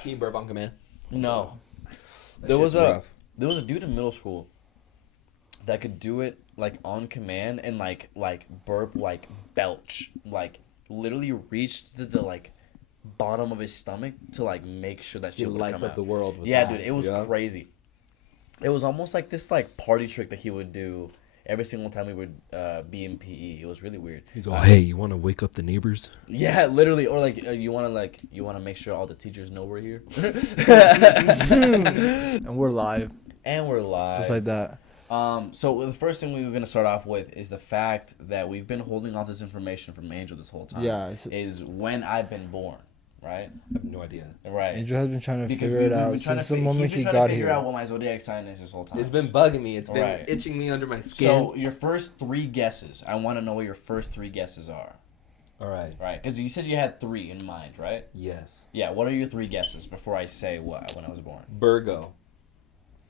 Can you burp on command? No. That There was shit's rough. a dude in middle school that could do it like on command and like burp like belch, like literally reach to the like bottom of his stomach to like make sure that He shit would lights come up out. the world with Yeah, that. dude, it was crazy. It was almost like this like party trick that he would do every single time we would be in PE. It was really weird. He's all, hey, you want to wake up the neighbors? Yeah, literally, or like you want to make sure all the teachers know we're here. And we're live. And we're live. Just like that. So the first thing we were gonna start off with is the fact that we've been holding off this information from Angel this whole time. Yeah. Is when I've been born, right? I have no idea. Right. Angel has been trying to Because figure it out since the moment he got He's been trying to figure here. out what my zodiac sign is this whole time. It's been bugging me. It's been Right. itching me under my skin. So your first three guesses. I want to know what your first three guesses are. All right. Right? Because you said you had three in mind, right? Yes. Yeah. What are your three guesses before I say what when I was born? Virgo,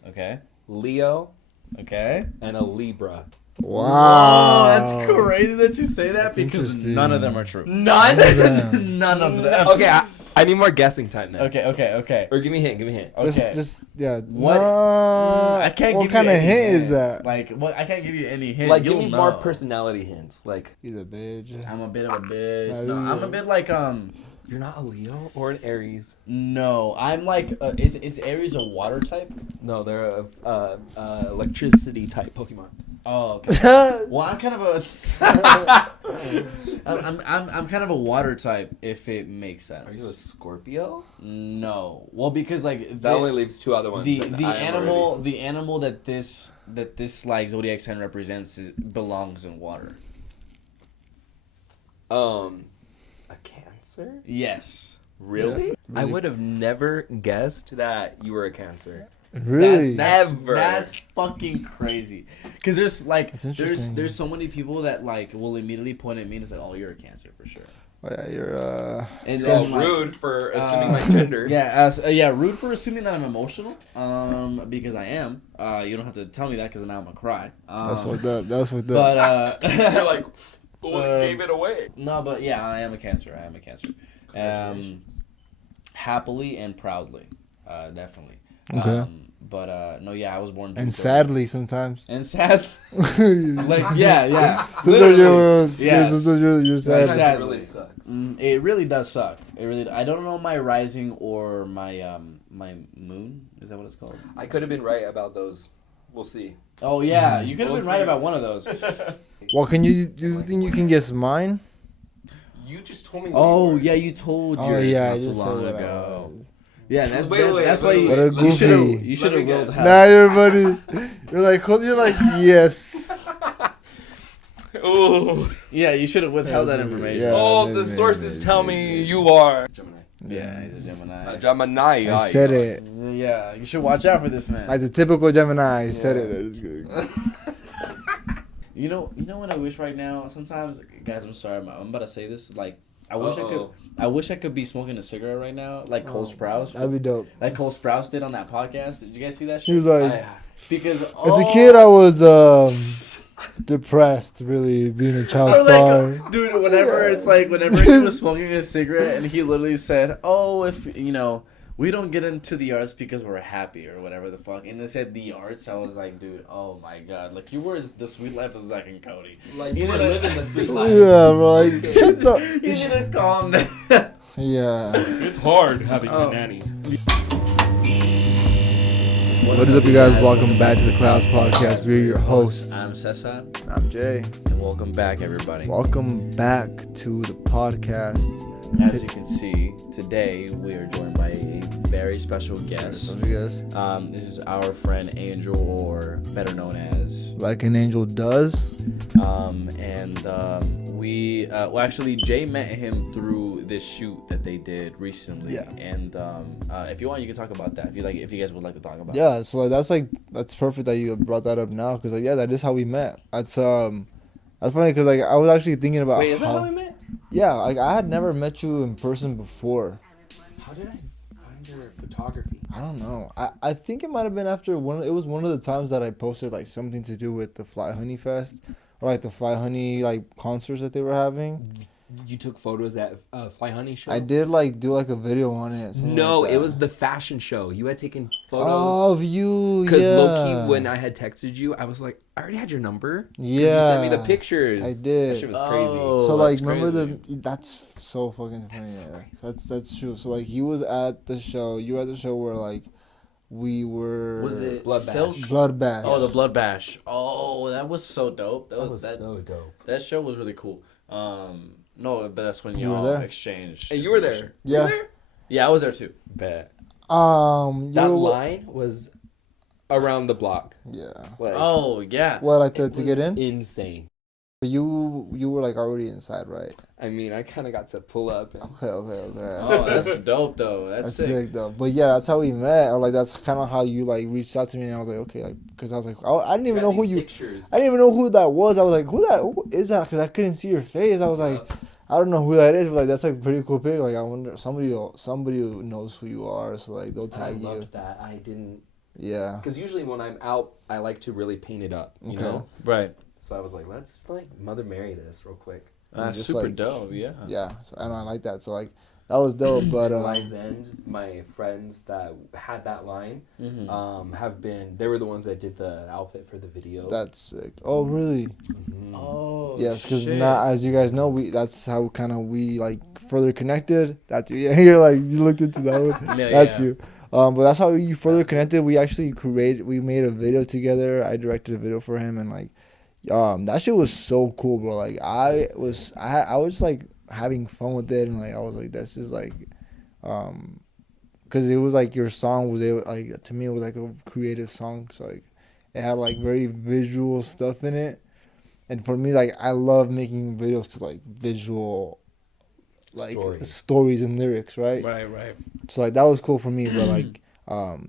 Okay. Leo, Okay. and a Libra. Wow. Oh, that's crazy that you say that That's because interesting. none of them are true. None? None of them. Okay, I need more guessing time now. Okay. Or give me a hint. Give me a hint. Okay. Just yeah. What? I can't What give kind you of any hint hint. is that? Like, what? I can't give you any hint. Like, You'll give me know. more personality hints. Like, He's a bitch. I'm a bit of a bitch. Nah, No, you- I'm a bit like you're not a Leo or an Aries. No, I'm like. Is Aries a water type? No, they're a electricity type Pokemon. Oh, okay. Well, I'm kind of a. I'm kind of a water type, if it makes sense. Are you a Scorpio? No. Well, because like That only leaves two other ones. the and the I am animal already- the animal that this like zodiac sign represents belongs in water. A Cancer? Yes. Really? I Really? would have never guessed that you were a Cancer. Really? That's, Never. That's fucking crazy. Because there's like That's interesting. there's so many people that like will immediately point at me and say, "Oh, you're a Cancer for sure." Oh, yeah, you're And You're all then, like, rude for assuming my gender. Yeah, rude for assuming that I'm emotional. Because I am. You don't have to tell me that because now I'm gonna cry. That's fucked up. That's fucked up. But You're like, what gave it away? no, but yeah, I am a Cancer. Congratulations. Happily and proudly, definitely. Okay. But no, yeah, I was born. June And 30th. sadly sometimes. And sad. Sometimes Like yeah. you're Yeah. you're Sometimes sad. Sad. it really sucks. It really does suck. It really. I don't know my rising or my my moon. Is that what it's called? I could have been right about those. We'll see. Oh yeah, you could have We'll been right see. about one of those. Well, do you think you can guess mine? You just told me. Oh yeah, you told Oh yours yeah, I not too just said long what I ago. was. Yeah, Wait, that's wait, why What a you goofy. should have Let me willed get- help. Nah, you're funny. You're like yes. Oh. Yeah, you should have withheld that information. Yeah. Oh, the sources tell me you are Gemini. Yeah, he's a Gemini. Gemini. I said it. Yeah, you should watch out for this man. Like the typical Gemini. I said it. That is good. You know what I wish right now? Sometimes, guys, I'm sorry, I'm about to say this. Like, I wish I could be smoking a cigarette right now, like Cole Sprouse. That'd be dope. Like Cole Sprouse did on that podcast. Did you guys see that She shit? was like, Because as a kid, I was depressed, really being a child I was star. like, dude, whenever he was smoking a cigarette and he literally said, "Oh, if we don't get into the arts because we're happy or whatever the fuck," and they said the arts, I was like, dude, oh my god, like you were the sweet life of Zach and Cody. Like You you were didn't- living the sweet life. Yeah, bro. Like, shut the. You need to calm down. Yeah. It's hard having Oh. a nanny. What is up, you guys? Welcome back to the Clouds Podcast. We're your hosts. I'm Cesar, I'm Jay. and welcome back, everybody. Welcome back to the podcast. As you can see, today we are joined by a very special guest. Don't you guys? This is our friend Angel, or better known as. Like an angel does. We actually Jay met him through this shoot that they did recently. Yeah. And if you want, you can talk about that. If you guys would like to talk about. Yeah, so that's perfect that you brought that up now, because that is how we met. That's funny, because I was actually thinking about Wait, is that how we met? Yeah, I had never met you in person before. How did I find your photography? I don't know. I think it might have been after it was one of the times that I posted like something to do with the Fly Honey Fest, or like the Fly Honey like concerts that they were having. You took photos at Fly Honey show? I did like do like a video on it. something No, like it that. was the fashion show. You had taken Oh, photos. of you, Because yeah. low-key, when I had texted you, I was like, I already had your number. 'Cause you sent me the Yeah, pictures. I did. That shit was crazy. Oh, So like, that's remember crazy. that's so fucking funny. That's so yeah. crazy. That's true. So like, he was at the show. You were at the show where like we were. Was it Blood Silk? Bash. Blood Bash? Oh, the Blood Bash. Oh, that was so dope. That was so dope. That show was really cool. No, but that's when You were y'all there? exchanged. Hey, you were there. Yeah. You were there? Yeah, I was there too. Bet. You That were- line was around the block. Yeah. Like, Oh yeah. What like it to get was in? Insane. You were like already inside, right? I mean, I kind of got to pull up. And, Okay. Oh, that's dope though. That's sick. though. But yeah, that's how we met. Or like that's kind of how you like reached out to me, and I was like, okay, like because I was like, I didn't even know who you. Pictures. I didn't even know who that was. I was like, who is that? Because I couldn't see your face. I was like, I don't know who that is, but like that's like a pretty cool pic. Like I wonder somebody who knows who you are, so like they'll I tag you. loved that. I didn't. Yeah. Because usually when I'm out, I like to really paint it up, you know? Right. So I was like, let's like Mother Mary this real quick. And just, Super like, dope. Yeah. Yeah, so, and I like that. So like that was dope. But Lies End, my friends that had that line, they were the ones that did the outfit for the video. that's sick. Oh really? Mhm. Oh. Yes, because shit. now, as you guys know, that's how kind of we like further connected. That's you. Yeah, you're like you looked into that one. Yeah, That's yeah. you. But that's how you further connected. We actually we made a video together. I directed a video for him, and like, that shit was so cool, bro. Like I was like having fun with it, and like I was like, this is like, because it was like your song was able, like to me it was like a creative song. So like, it had like very visual stuff in it, and for me like I love making videos to like visual, like stories and lyrics, right? Right. So like that was cool for me, but like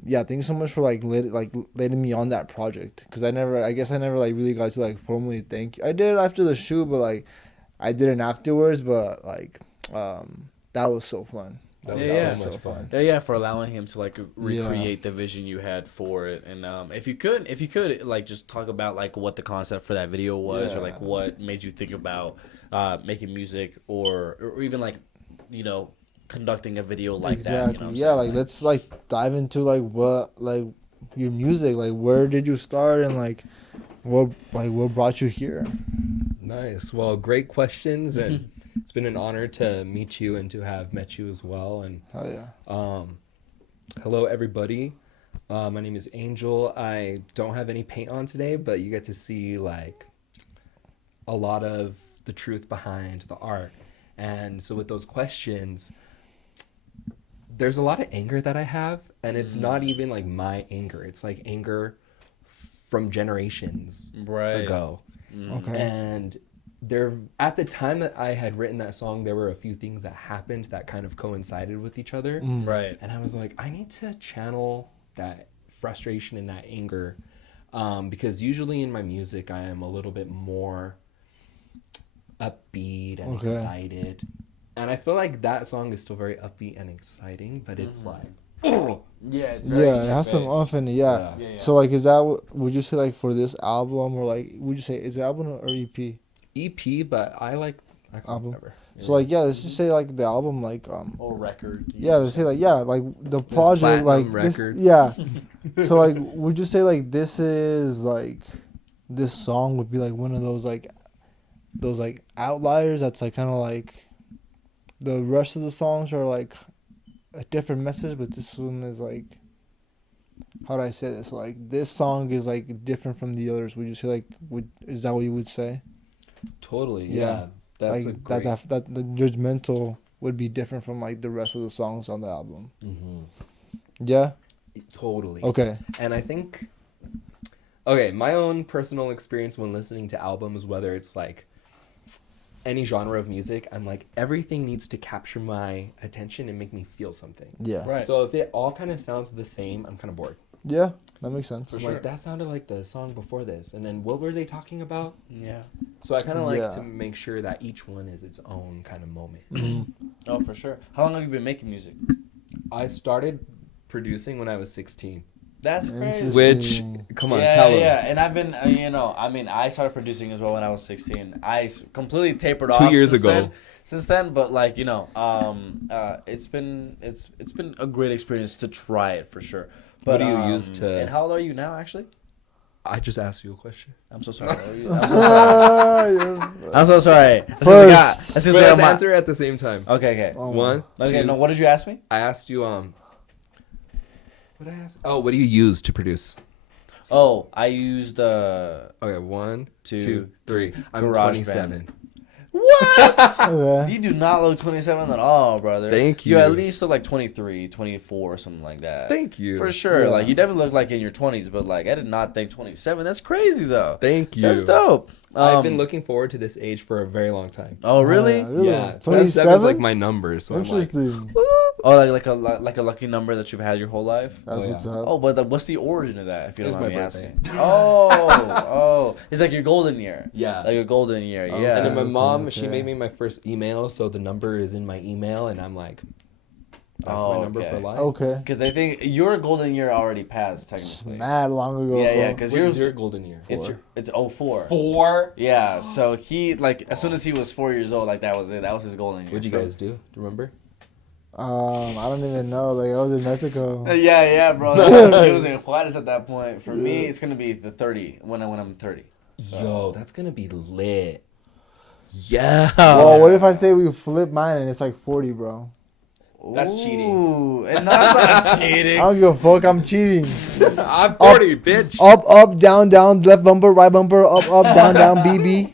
yeah, thank you so much for like letting me on that project, because I guess I never like really got to like formally thank you. I did after the shoot, but like I didn't afterwards, but like that was so fun. That was Yeah, so much fun. Yeah, for allowing him to like recreate the vision you had for it, and if you could like just talk about like what the concept for that video was, or like what made you think about making music, or even like, you know, conducting a video like that. You know what I'm Yeah, saying? like let's like dive into like what like your music, like where did you start, and like what brought you here? Nice. Well, great questions, and it's been an honor to meet you and to have met you as well. And Oh yeah. hello, everybody. My name is Angel. I don't have any paint on today, but you get to see like a lot of the truth behind the art. And so with those questions, there's a lot of anger that I have, and it's not even like my anger. It's like anger from generations ago. Okay. And there, at the time that I had written that song, there were a few things that happened that kind of coincided with each other. Right. And I was like, I need to channel that frustration and that anger, because usually in my music, I am a little bit more upbeat and excited. And I feel like that song is still very upbeat and exciting, but it's like, oh, Yeah, it's very Yeah, it has some off in it. Yeah. So like, is that would you say like for this album, or like would you say is it album or EP? EP, but I call Album. it whatever. So like, yeah, let's just say like the album, like or record. yeah, let's say like, yeah, like the project, like platinum this, record. yeah. So like, would you say like this is like this song would be like one of those like outliers that's like kind of like the rest of the songs are like a different message, but this one is like, how do I say this? Like this song is like different from the others. Would you say like is that what you would say? Totally. Yeah. Yeah. That's like a great. that the judgmental would be different from like the rest of the songs on the album. Mhm. Yeah. Totally. Okay. And I think, okay, my own personal experience when listening to albums, whether it's like any genre of music, I'm like, everything needs to capture my attention and make me feel something. Yeah. Right. So if it all kind of sounds the same, I'm kind of bored. Yeah, that makes sense. I'm like, that sounded like the song before this. And then what were they talking about? Yeah. So I kind of like Yeah. to make sure that each one is its own kind of moment. Oh, for sure. How long have you been making music? I started producing when I was 16. That's crazy. Which, come on, yeah, tell 'em. Yeah, and I've been, I mean, I started producing as well when I was 16. I completely tapered off. 2 years since ago. then. since then. But like it's been a great experience to try it for sure. But What do you use to? And how old are you now? Actually, I just asked you a question. I'm so sorry. I'm so sorry. First. But let's answer at the same time. Okay. Oh. One, Okay. two. No, what did you ask me? I asked you what did I ask? Oh, what do you use to produce? Oh, I used Okay, 1, 2, 3. I'm Garage 27. What? Okay. You do not look 27 at all, brother. Thank You you. at least look like 23, 24, something like that. Thank you. For sure. Yeah. Like, you definitely look like in your 20s, but, like, I did not think 27. That's crazy, though. Thank you. That's dope. I've been looking forward to this age for a very long time. Oh, really? Really? Yeah, 27 is like 27? my number, so I'm like, Interesting. Oh, like a lucky number that you've had your whole life? That's Oh, what's yeah. up. Oh, but what's the origin of that, if you It's don't mind my me birthday. asking? Oh. It's like your golden year. yeah. Like your golden year, Oh, yeah. And then my mom, okay. she made me my first email, so the number is in my email, and I'm like, that's my number for life. Okay. Because I think your golden year already passed, technically. Mad long ago. Yeah, bro. because What's yours, your golden year? it's 04. 4? Yeah, so he, like, as soon as he was 4 years old, like, that was it. That was his golden year. What'd you guys do? Do you remember? I don't even know. Like, I was in Mexico. Yeah, bro. It was in Juarez at that point. For me, it's going to be the 30, when I'm 30. So. Yo, that's gonna be lit. Yeah. Well, what if I say we flip mine and it's like 40, bro? That's cheating. Ooh, and that's not I cheating. don't give a fuck. I'm cheating. I'm 40, bitch. Up, down, left bumper, right bumper, up, down, BB.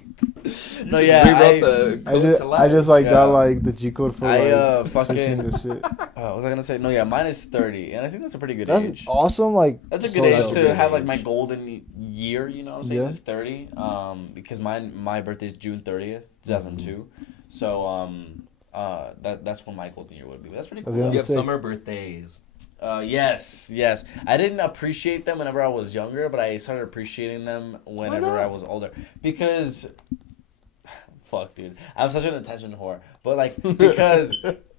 No, yeah. Rewrote the code to life. I just like Yeah. got like the G code for like fucking. switching the shit. What was I gonna say? No, yeah, mine is 30, and I think that's a pretty good That's age. awesome. Like That's a good so age dope. to have like my golden year. You know what I'm saying? Yeah. It's 30. Because my birthday's June 30th, 2002. So that's when my golden year would be. That's pretty I was cool. gonna You have sick. summer birthdays. Yes. I didn't appreciate them whenever I was younger, but I started appreciating them whenever I was older because. Fuck, dude. I'm such an attention whore. But, like,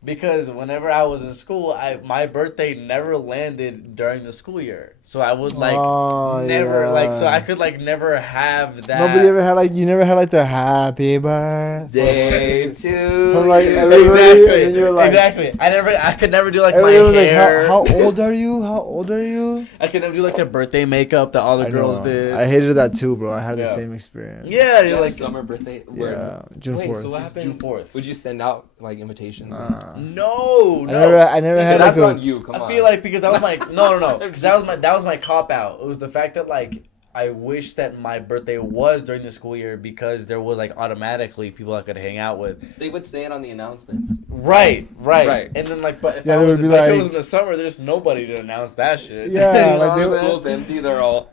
because whenever I was in school, my birthday never landed during the school year. So I would, like, so I could, like, never have that. Nobody ever had like you never had like the happy birthday. Day 2. From, like, Exactly. and you're like- Exactly. I could never do, like, my Everybody was like, hair. how old are you? How old are you? I could never do, like, the birthday makeup that all the I girls know. did. I hated that too, bro. I had Yeah. the same experience. Yeah, You you're had like, a summer birthday. Yeah, June Wait, 4th. so what It's happened? June 4th. Would you send out like invitations? No. I never had That's like on you. Come on. I feel like because that was my no because that was my cop out. It was the fact that like I wish that my birthday was during the school year because there was like automatically people I could hang out with. they would say it on the announcements. Right. Right. And then like, but if, Yeah, I they was, would be but if it was like- in the summer, there's nobody to announce that shit. Yeah, You know like, what they I'm would- The saying? school's empty. They're all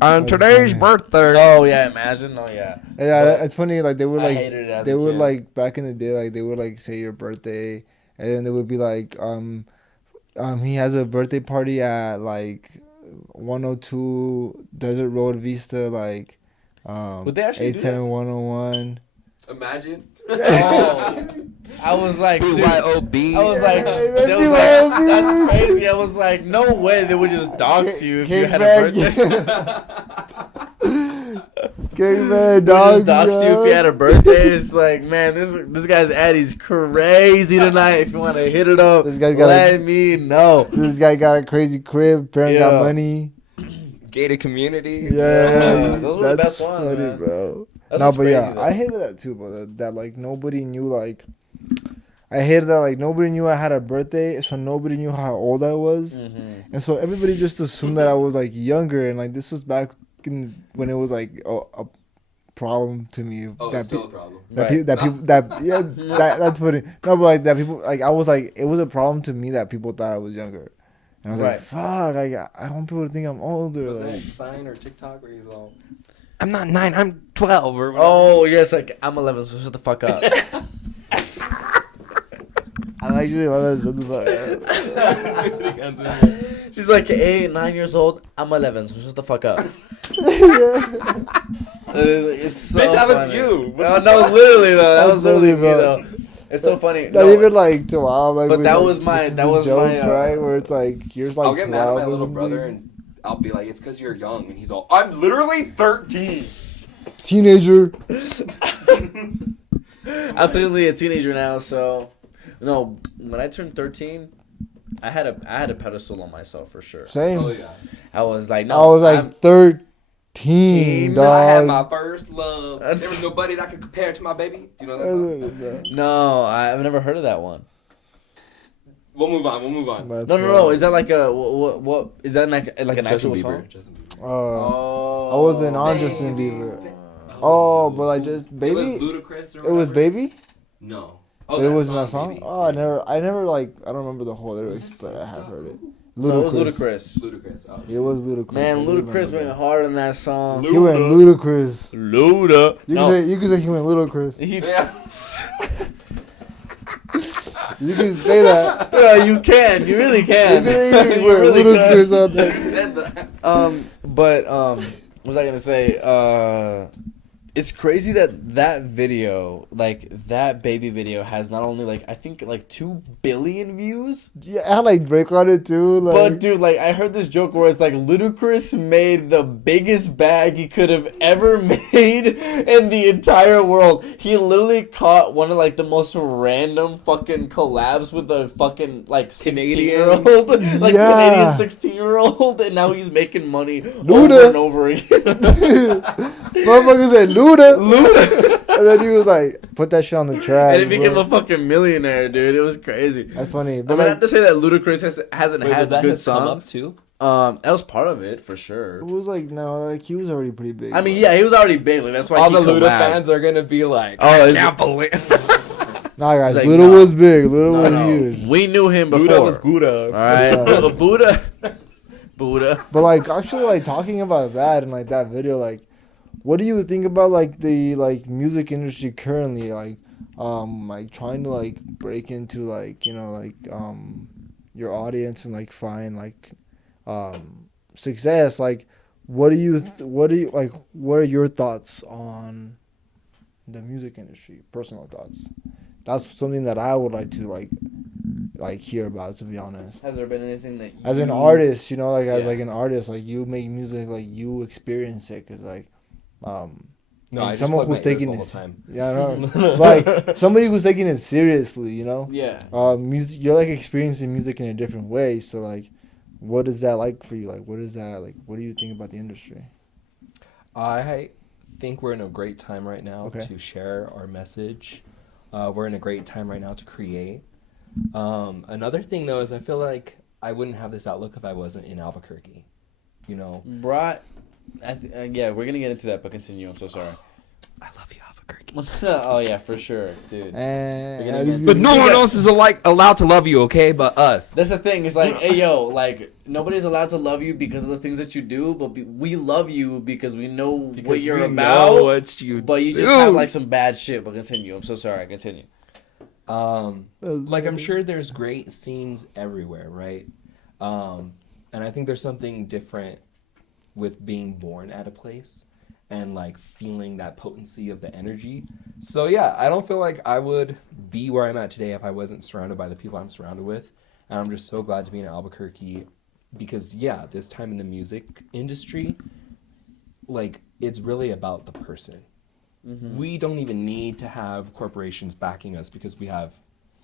On today's birthday. Oh yeah, imagine. Oh yeah. Yeah, But it's funny. Like they would I like hated it as they a would kid. like back in the day, like they would like say your birthday, and then they would be like, he has a birthday party at like 102 Desert Road Vista, like Would they actually do that? 87101. Imagine. Oh, I was like, dude, BYOB. I was like, Yeah, they was BYOB. like, that's crazy. I was like, no way they would just dox you if you had a birthday. Gang man, They would dog. just dox you if you had a birthday. It's like, man, this guy's Addy's crazy tonight. If you want to hit it up, This guy's got let me know. This guy got a crazy crib. Parent got Yeah. money. Gated community. Yeah, those were the that's best ones, funny, man. bro. That's No, what's but crazy, yeah, though. I hated that too, bro. That like nobody knew like. I hated that like nobody knew I had a birthday, so nobody knew how old I was, Mm-hmm. and so everybody just assumed that I was like younger, and like this was back in when it was like a problem to me. Oh, that it's still pe- a problem. that Right. people that people that yeah that's funny. No, but like that people like I was like it was a problem to me that people thought I was younger, and I was Right. like fuck, like I want people to think I'm older. Was Like, that Vine or TikTok where he's all, I'm not 9, I'm 12 or whatever. Oh yes, like I'm 11, so shut the fuck up. I actually love that. Shut the fuck She's like 8, 9 years old. I'm 11, so shut the fuck up. up. Yeah. It's so Bitch, that was funny. you. No, literally though. That That's was literally funny, me bro. though. It's so funny. Not No, even like 12. Like, But with, that like, was my- this is that the was joke, my, right? Where it's like yours like I'll get mad at 12 my or little something. brother and I'll be like, it's because you're young. And he's all, I'm literally 13. Teenager. I'm technically a teenager now, so no. When I turned 13, I had a pedestal on myself for sure. Same. Oh yeah. I was like, no, I was like I'm 13, dog. I had my first love. There was nobody that could compare to my baby. Do you know that song? no, I've never heard of that one. We'll move on. No. Is that like a what? Is that like an It's actual Justin song? Bieber. Justin Bieber. I wasn't on Justin Bieber. Oh, but like just It baby. was Ludacris or It was whatever. baby. No. But it wasn't that song. Baby. Oh, I never like. I don't remember the whole lyrics, but I have heard it. No, it was Ludacris. Ludacris. Oh. It was Ludacris. Man, I do Ludacris remember went that. hard on that song. He went Ludacris. Luda. You can say he went Ludacris. Yeah. You can say that. Yeah, you can. You really can. You can say he You went really Ludacris can. out there. He said that. But what was I gonna say? It's crazy that video, like that baby video, has not only like I think like 2 billion views. Yeah, I had like break on it too. Like, But dude, like I heard this joke where it's like Ludacris made the biggest bag he could have ever made in the entire world. He literally caught one of like the most random fucking collabs with a fucking like 16-year-old, like Yeah. Canadian 16-year-old, and now he's making money Luda. over and over again. motherfucker said Luda. And then he was like, put that shit on the track. And he became bro. a fucking millionaire, dude. It was crazy. That's funny. But But I like, have to say that Ludacris hasn't Wait, was had that good his come up songs. too? That was part of it for sure. it was like no, like he was already pretty big. I mean, but- yeah, he was already big. Like that's why All he the Luda collabed. fans are gonna be like, Oh, I is can't believe. Nah, guys, It's like, Luda no. was big. Luda was No. huge. We knew him before. Buddha was Buddha. All right, Yeah. Buddha. But like actually, like talking about that and like that video, like, what do you think about like the like music industry currently? Like trying to like break into like your audience and like find like success. Like, what are your thoughts on the music industry? Personal thoughts. That's something that I would like to like hear about, to be honest. Has there been anything that As an artist, as Yeah. like an artist, like you make music, like you experience it, cause like, No, and I just someone plug my who's ears taking the whole it, time. yeah, I know. Like somebody who's taking it seriously, Yeah. music, you're like experiencing music in a different way. So like, what is that like for you? Like, what is that like? What do you think about the industry? I think we're in a great time right now Okay. to share our message. We're in a great time right now to create. Another thing though is I feel like I wouldn't have this outlook if I wasn't in Albuquerque. You know, Brought. Yeah, we're gonna get into that, but continue. I'm so sorry. I love you, Albuquerque. Oh yeah, for sure, dude. And But no one else is allowed to love you, okay? But us. That's the thing. It's like, hey, yo, like nobody's allowed to love you because of the things that you do, but we love you because we know what you're about. What you But you just have like some bad shit. But continue. I'm so sorry. Continue. Like I'm sure there's great scenes everywhere, right? And I think there's something different with being born at a place and like feeling that potency of the energy. So yeah, I don't feel like I would be where I'm at today if I wasn't surrounded by the people I'm surrounded with. And I'm just so glad to be in Albuquerque because yeah, this time in the music industry, like it's really about the person. Mm-hmm. We don't even need to have corporations backing us because we have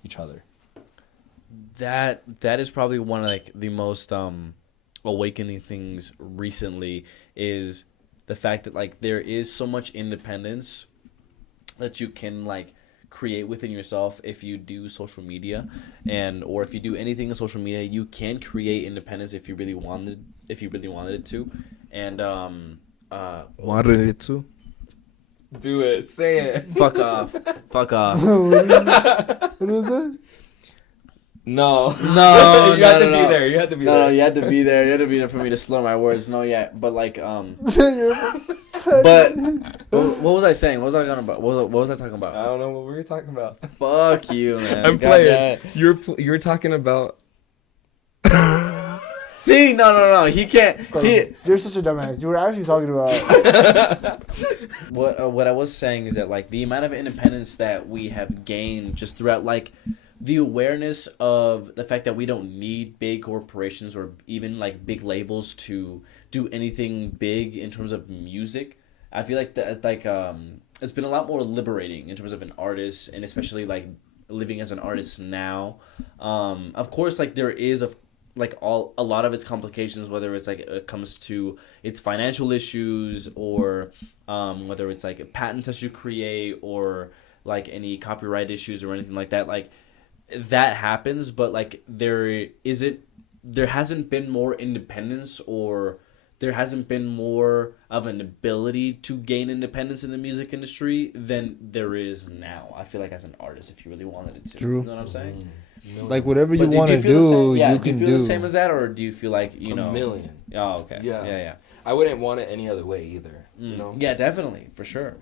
each other. That is probably one of like the most awakening things recently is the fact that like there is so much independence that you can like create within yourself if you do social media or if you do anything in social media. You can create independence if you really wanted it to. And Wanted it to? Do it. Say it. fuck off. what is it? No. No, you had to no. be there. You had to be No, there. you had to be there. You had to be there for me to slur my words. No, yeah, but like But what was I saying? What was I talking about? What was I talking about? I don't know what we were talking about. Fuck you, man. I'm God playing. damn. You're talking about. See, no. He can't. you're such a dumbass. You were actually talking about. What I was saying is that like the amount of independence that we have gained just throughout like the awareness of the fact that we don't need big corporations or even like big labels to do anything big in terms of music. I feel like that it's been a lot more liberating in terms of an artist, and especially like living as an artist now. Of course, like there is a lot of its complications, whether it's like it comes to its financial issues, or whether it's like patents that you create, or like any copyright issues or anything like that. Like that happens, but like there hasn't been more independence, or there hasn't been more of an ability to gain independence in the music industry than there is now. I feel like as an artist, if you really wanted it to. True. You know what I'm saying? Like whatever you But want to do, yeah, you do you can feel do. the same as that, or do you feel like A million. Oh, okay. Yeah. I wouldn't want it any other way either. You know? Yeah, definitely, for sure.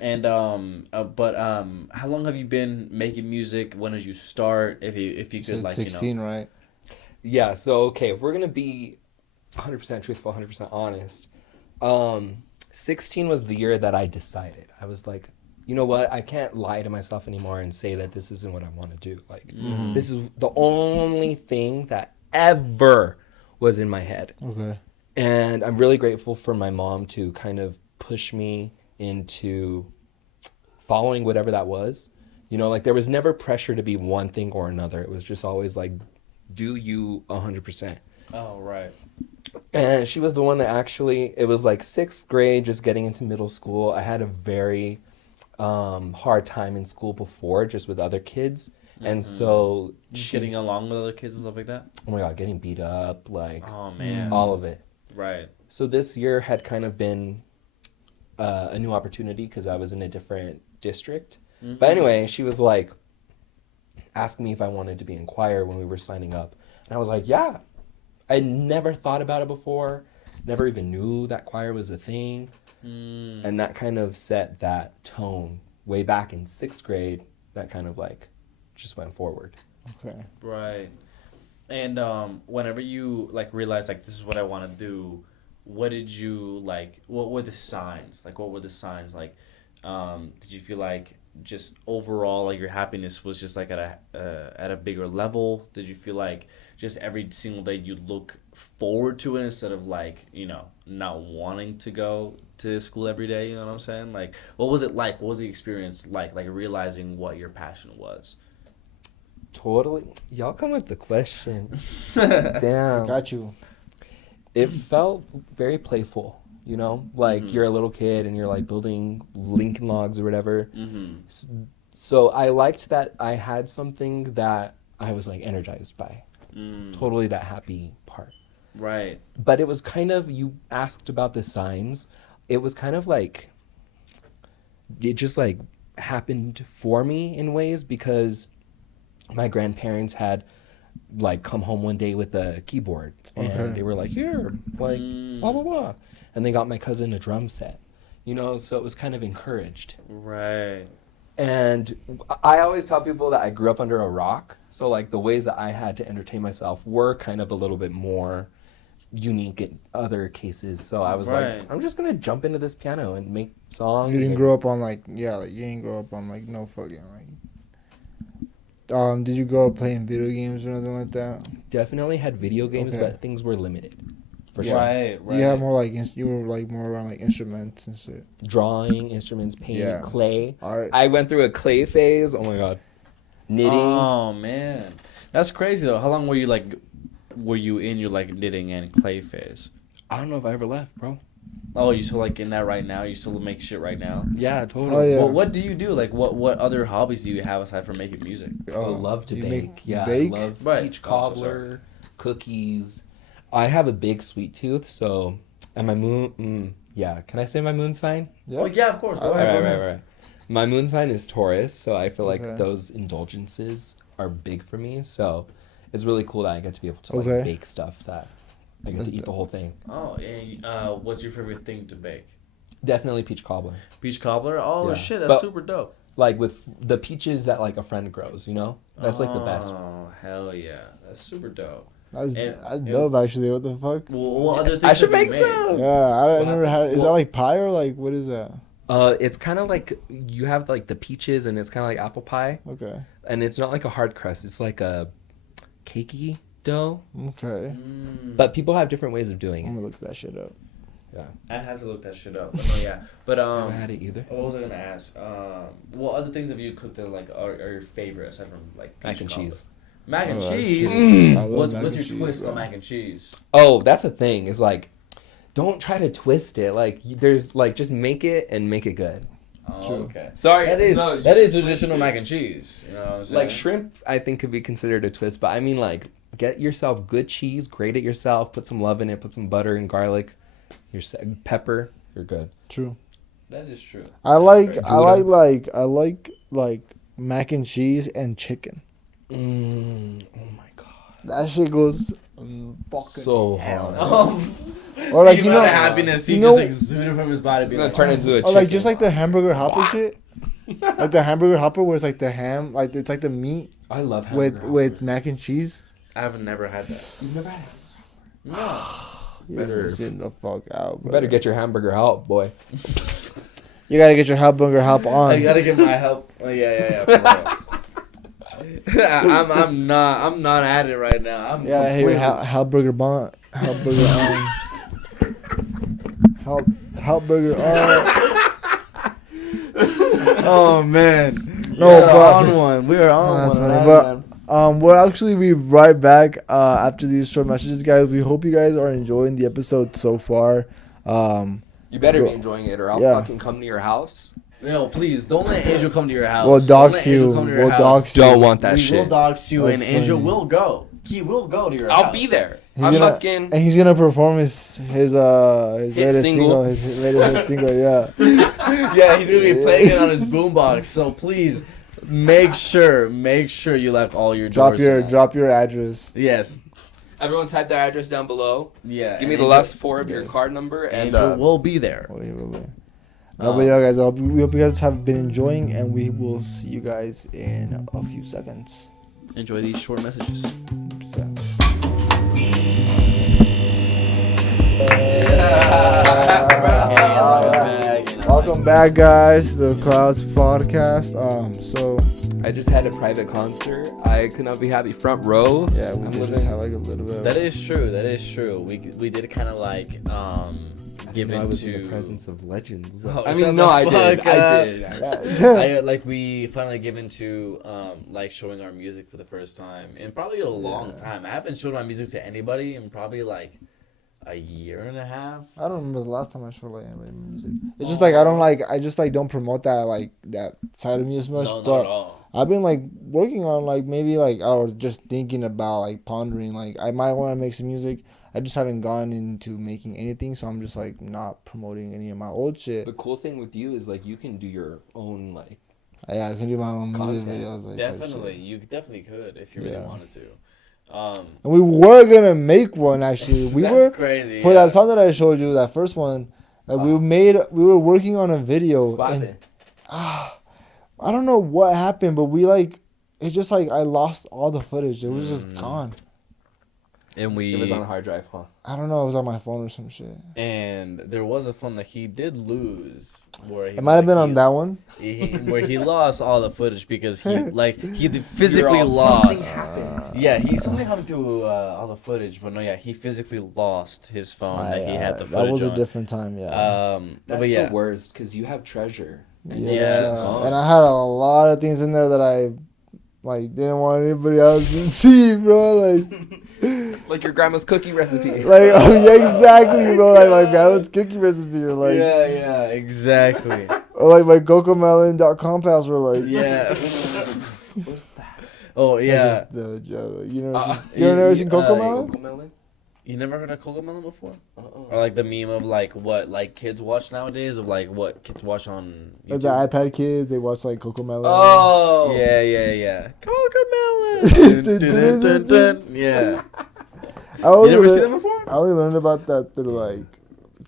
And how long have you been making music? When did you start? If you could, Said like 16, right? Yeah. So okay, if we're gonna be 100% truthful, 100% honest, 16 was the year that I decided. I was like, you know what? I can't lie to myself anymore and say that this isn't what I want to do. Like, this is the only thing that ever was in my head. Okay. And I'm really grateful for my mom to kind of push me into following whatever that was. You know, like there was never pressure to be one thing or another. It was just always like, do you 100%. Oh, right. And she was the one that actually, it was like 6th grade, just getting into middle school. I had a very hard time in school before, just with other kids. And so Just getting along with other kids and stuff like that? oh my God, getting beat up, like Oh, man. all of it. Right. So this year had kind of been a new opportunity because I was in a different district. But anyway, she was like, asking me if I wanted to be in choir when we were signing up. And I was like, yeah. I never thought about it before, never even knew that choir was a thing. And that kind of set that tone way back in 6th grade that kind of like just went forward. Okay. Right. And whenever you like realized like this is what I want to do, what did you like? What were the signs? Like what were the signs? Like, did you feel like just overall like your happiness was just like at a bigger level? Did you feel like just every single day you look forward to it instead of like not wanting to go to school every day? You know what I'm saying? Like what was it like? What was the experience like realizing what your passion was? Totally. Y'all come with the questions. Damn. Got you. It felt very playful, you know? Like you're a little kid and you're like building Lincoln logs or whatever. So I liked that I had something that I was like energized by. Totally that happy part. Right. But it was kind of, you asked about the signs. It was kind of like, it just like happened for me in ways because my grandparents had like come home one day with a keyboard and they were like, here, like blah, blah, blah. And they got my cousin a drum set, so it was kind of encouraged. Right. And I always tell people that I grew up under a rock. So like the ways that I had to entertain myself were kind of a little bit more unique in other cases. So I was like, I'm just going to jump into this piano and make songs. You didn't grow up on like you didn't grow up on like no fucking like. Did you grow up playing video games or anything like that? Definitely had video games, but things were limited. For sure. Right. You had more like you were like more around like instruments and shit. Drawing, instruments, painting, clay. Art. I went through a clay phase. Oh my God. Knitting. Oh man, that's crazy though. How long were you in your like knitting and clay phase? I don't know if I ever left, bro. Oh, you still like in that right now? You still make shit right now? Yeah, totally. Oh, yeah. Well, what do you do? Like, what other hobbies do you have aside from making music? I love to you bake. you Yeah, bake? I love Right. peach Oh, so cobbler, cookies. I have a big sweet tooth, so and my moon. Yeah, can I say my moon sign? Yeah. Oh yeah, of course. Go All ahead. Right. My moon sign is Taurus, so I feel like Okay. those indulgences are big for me. So it's really cool that I get to be able to like Okay. bake stuff that I get to eat the whole thing. Oh, and what's your favorite thing to bake? Definitely peach cobbler. Peach cobbler. Oh Yeah. shit, that's But- super dope. Like with the peaches that like a friend grows, That's like the best. Oh hell yeah, that's super dope. That's And- dope actually. What the fuck? Well, what other things I should have you make made? some. Yeah, I Well, never had. Is that well- like pie or like what is that? It's kind of like you have like the peaches and it's kind of like apple pie, Okay. and it's not like a hard crust. It's like a cakey dough. Okay. Mm. But people have different ways of doing I'm it. gonna look that shit up. Yeah. I have to look that shit up. But no, yeah. But Never had it either. what was I gonna ask? What other things have you cooked that like are your favorite aside from like Mac and peach cheese. cobbler? Mac and Oh, cheese. shit. I love What's mac your and cheese, twist bro. on mac and cheese? Oh, that's the thing. Is like, don't try to twist it. Like, there's like, just make it and make it good. Oh, True. okay. Sorry, That is no, that is you traditional twisted. mac and cheese. You know what I'm saying? Like shrimp, I think could be considered a twist, but I mean like, get yourself good cheese, grate it yourself, put some love in it, put some butter and garlic, pepper, you're good. True. That is true. I like Gouda. mac and cheese and chicken. Oh my god, That shit goes fucking so hell. hard. Or like the amount of happiness he just exuded from his body. It's Be gonna like, turn into a Or chicken. like just like the hamburger hopper shit. Like the hamburger hopper where it's like the ham, like it's like the meat I love with hamburger mac and cheese. I've never had that. You've never had it? No. Better- Get the fuck out, bro. You better get your hamburger out, boy. You gotta get your hamburger hop on. I gotta get my help. Oh yeah. For real. I'm not at it right now. I'm Yeah, I hear completely- hamburger bun, hamburger hamburger on. Oh man. No, we are but- on one. We are on That's one. funny, man. but we'll actually be right back after these short messages, guys. We hope you guys are enjoying the episode so far. You better be enjoying it, or I'll Yeah. fucking come to your house. No, please don't let Angel come to your house. We'll Don't dox let Angel you. come to your We'll house. dox you. Don't want that We shit. will dox you, That's and Angel funny. will go. He will go to your house. I'll be there. He's I'm gonna, fucking. and he's gonna perform his latest single. his latest hit single, yeah. Yeah, he's gonna be playing it on his boombox. So please, make sure you left all your doors down. Drop your address. Yes. Everyone type their address down below. Yeah. Give me and the last four of your Yes. card number, and Angel will be there. Oh, yeah, no, but yeah, guys, we hope you guys have been enjoying, and we will see you guys in a few seconds. Enjoy these short messages. So. Welcome back, guys, to the Clouds Podcast. So I just had a private concert. I could not be happy. Front row. yeah, we I'm did just living- have like a little bit. That is true. That is true. We did kind of like give I was into in the presence of legends. Oh, I shut mean, no, the I did. fuck I up. did. Yeah. like we finally give into like showing our music for the first time in probably a long time. I haven't showed my music to anybody in probably like a year and a half. I don't remember the last time I showed like anybody music. It's just like I just like don't promote that side of me as much. No, not but at all. I've been like working on like maybe like or just thinking about like pondering like I might want to make some music. I just haven't gone into making anything, so I'm just like not promoting any of my old shit. The cool thing with you is like you can do your own like. Yeah, I can do my own music Content. videos. Like, type Definitely, shit. you definitely could if you really Yeah. wanted to. And we were gonna make one actually. We That's were crazy. for yeah. that song that I showed you, that first one. Like we were working on a video. What and happened? I don't know what happened, but we like it just like I lost all the footage. It was just gone. And we It was on a hard drive, huh? I don't know. It was on my phone or some shit. and there was a phone that he did lose where he It might have been like, on that one. where he lost all the footage because he physically You're all, lost. Something happened. Yeah, something happened to all the footage, but no, yeah, he physically lost his phone that he had the footage that was a on. different time. Yeah. That's but yeah, the worst because you have treasure. And Yeah, it's just gone. and I had a lot of things in there that I like didn't want anybody else to see, bro. Like your grandma's cookie recipe. Like oh yeah, exactly, bro. Like my grandma's cookie recipe, or like, yeah, exactly. or like my cocomelon.com password, like, Yeah. What's that? Oh yeah. That's just the joke. You know, Uh, you never seen Cocomelon? Cocomelon? You never heard of Cocomelon before? Uh-uh. Or like the meme of like what like kids watch nowadays of like what kids watch on Like YouTube. the iPad kids, they watch like Cocomelon. Oh. Yeah. Dun, Cocomelon. dun, dun, dun. Yeah. I only You never seen learned- that before? I only learned about that through like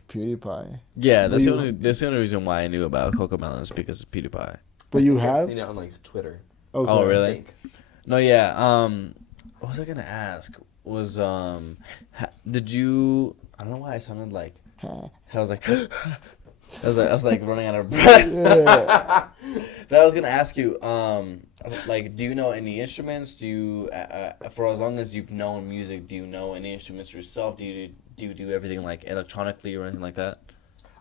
PewDiePie. Yeah, that's But the only reason why I knew about Cocomelon is because of PewDiePie. But you I've have? seen it on like Twitter. Okay. Oh, I really? think. No, yeah. What was I gonna ask? Was did you? I don't know why I sounded like I was like. I was like running out of breath. Yeah. But I was gonna ask you, like, do you know any instruments? Do you, for as long as you've known music, do you know any instruments yourself? Do you do everything like electronically or anything like that?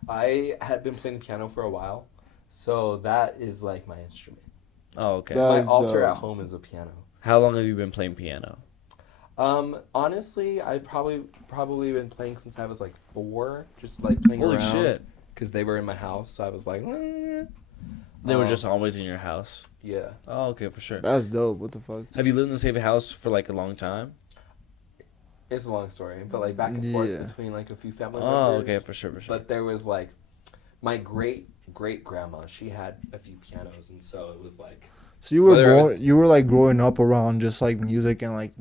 I had been playing the piano for a while, so that is like my instrument. Oh, okay. That- My altar dope. at home is a piano. How long have you been playing piano? Honestly, I've probably been playing since I was like 4, just like playing Holy around. shit! Because they were in my house, so I was like, They were just always in your house. yeah. Oh, okay, for sure. That's dope. What the fuck? Have you lived in the same house for like a long time? It's a long story, but like back and forth Yeah. between like a few family Oh, members. okay, for sure, for sure. But there was like my great grandma. She had a few pianos, and so it was like So you were Whether it was- you were like growing up around just like music and like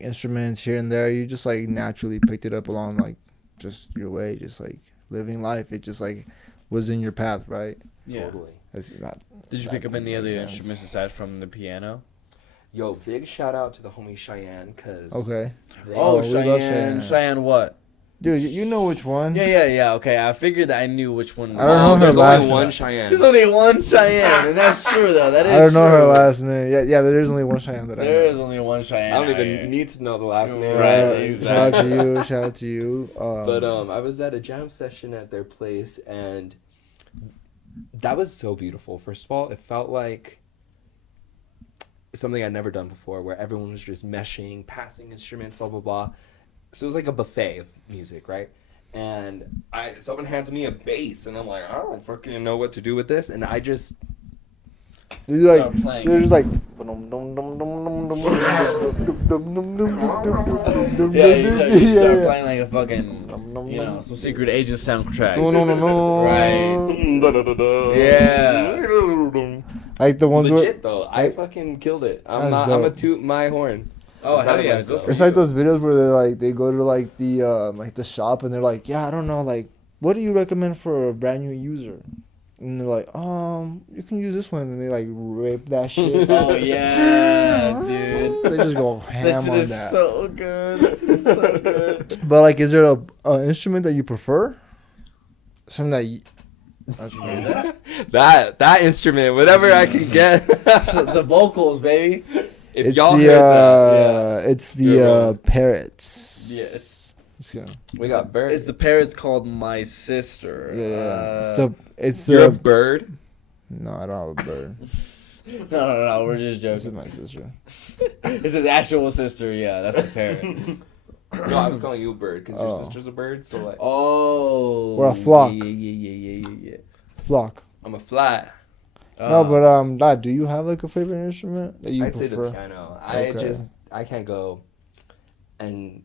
instruments here and there. You just like naturally picked it up along like just your way, just like living life. It just like was in your path, right? totally. That's not. Did you that pick up any other makes sense. instruments aside from the piano? Yo, big shout out to the homie Cheyenne, cause Okay, Oh, we love Cheyenne. Cheyenne. Cheyenne what? dude, you know which one? Yeah. Okay, I figured that I knew which one. I don't know her there's last only one name. Cheyenne. There's only one Cheyenne, and that's true though. That is. I don't know her true. last name. Yeah, there is only one Cheyenne that I know. There is only one Cheyenne. I don't out even here. need to know the last name. Right, Shout out exactly. to you. Shout out to you. But I was at a jam session at their place, and that was so beautiful. First of all, it felt like something I'd never done before, where everyone was just meshing, passing instruments, blah blah blah. So it was like a buffet of music, right? And someone hands me a bass, and I'm like, I don't fucking know what to do with this, and I just They're like, Start playing. they're just like. Yeah, you start playing like a fucking, you know, some secret agent soundtrack. Right. Yeah. Like the ones where legit though. I fucking killed it. I'm That's not. I'm a dope. toot my horn. Oh, I'm proud hell of yeah. myself. Go for it's you. like those videos where they go to like the shop and they're like, yeah, I don't know, like what do you recommend for a brand new user? And they're like, you can use this one, and they like rape that shit. Oh, yeah, dude. They just go This ham shit on is that. so good. This is so good. But like, is there a instrument that you prefer? Something that you... That's weird. that instrument, whatever I can get. So, the vocals, baby. If It's y'all the heard that, it's You're the wrong. parrots. Yes. Let's go. we got bird. It's the parrots called My Sister. Yeah. So it's You're a bird. no, I don't have a bird. No, we're just This is joking. my sister. It's his actual sister, yeah, that's the parrot. No, I was calling you a bird because your Oh. sister's a bird. So like, Oh. We're a flock. Yeah. Flock. I'm a fly. No, but Dad, do you have like a favorite instrument that you I'd say the prefer? piano. Okay. I can't go. And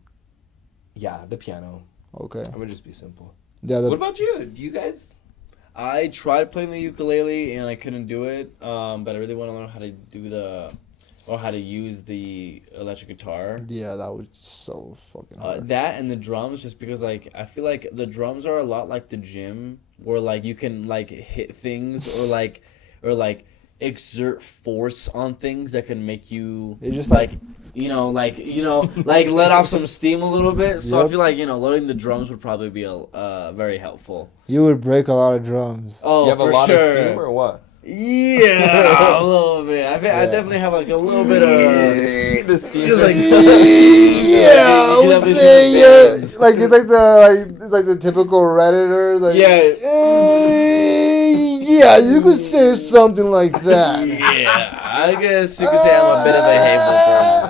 yeah, the piano. Okay. I'm gonna just be simple. Yeah. What about you? Do you guys? I tried playing the ukulele and I couldn't do it. But I really want to learn how to do how to use the electric guitar. Yeah, that was so fucking hard. That and the drums, just because like I feel like the drums are a lot like the gym, where like you can like hit things or like exert force on things that can make you They just like like let off some steam a little bit. So I Yep. feel like learning the drums would probably be very helpful. You would break a lot of drums. Oh, You have a for lot sure. of steam or what? Yeah, a little bit. I Yeah. definitely have like a little bit of. The steam. Just like- Yeah, I you would definitely say see yeah. the Like it's like the typical redditor. Like yeah, you could say something like that. Yeah, I guess you could say I'm a bit of a hateful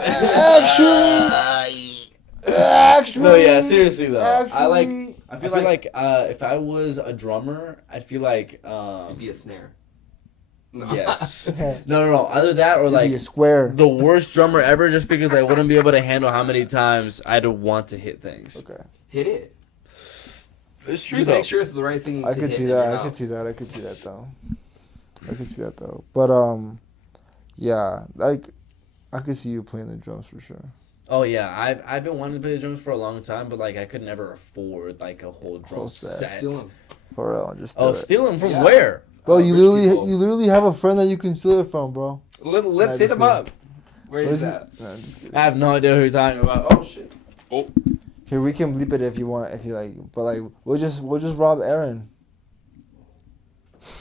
person. Actually, No, yeah, seriously though. Actually, I feel like if I was a drummer, I feel like It'd be a snare. No. yes. No. Either that or like like a square. the worst drummer ever, just because I wouldn't be able to handle how many times I'd want to hit things. Okay, Hit it. It's Just make sure it's the right thing. I to could hit see in your that. I mouth. could see that. I could see that though. I could see that though. But yeah, like I could see you playing the drums for sure. Oh yeah, I've been wanting to play the drums for a long time, but like I could never afford like a whole drum Whole set. set. Steal 'em. For real, just do Oh, it. steal them from Yeah. where? Bro, you Rich people. literally have a friend that you can steal it from, bro. Let's Nah, hit just him kidding. up. Where is it? that? Nah, just kidding. I have no idea who you're talking about. Oh shit. Here, we can bleep it if you want, if you like. But like, we'll just rob Aaron.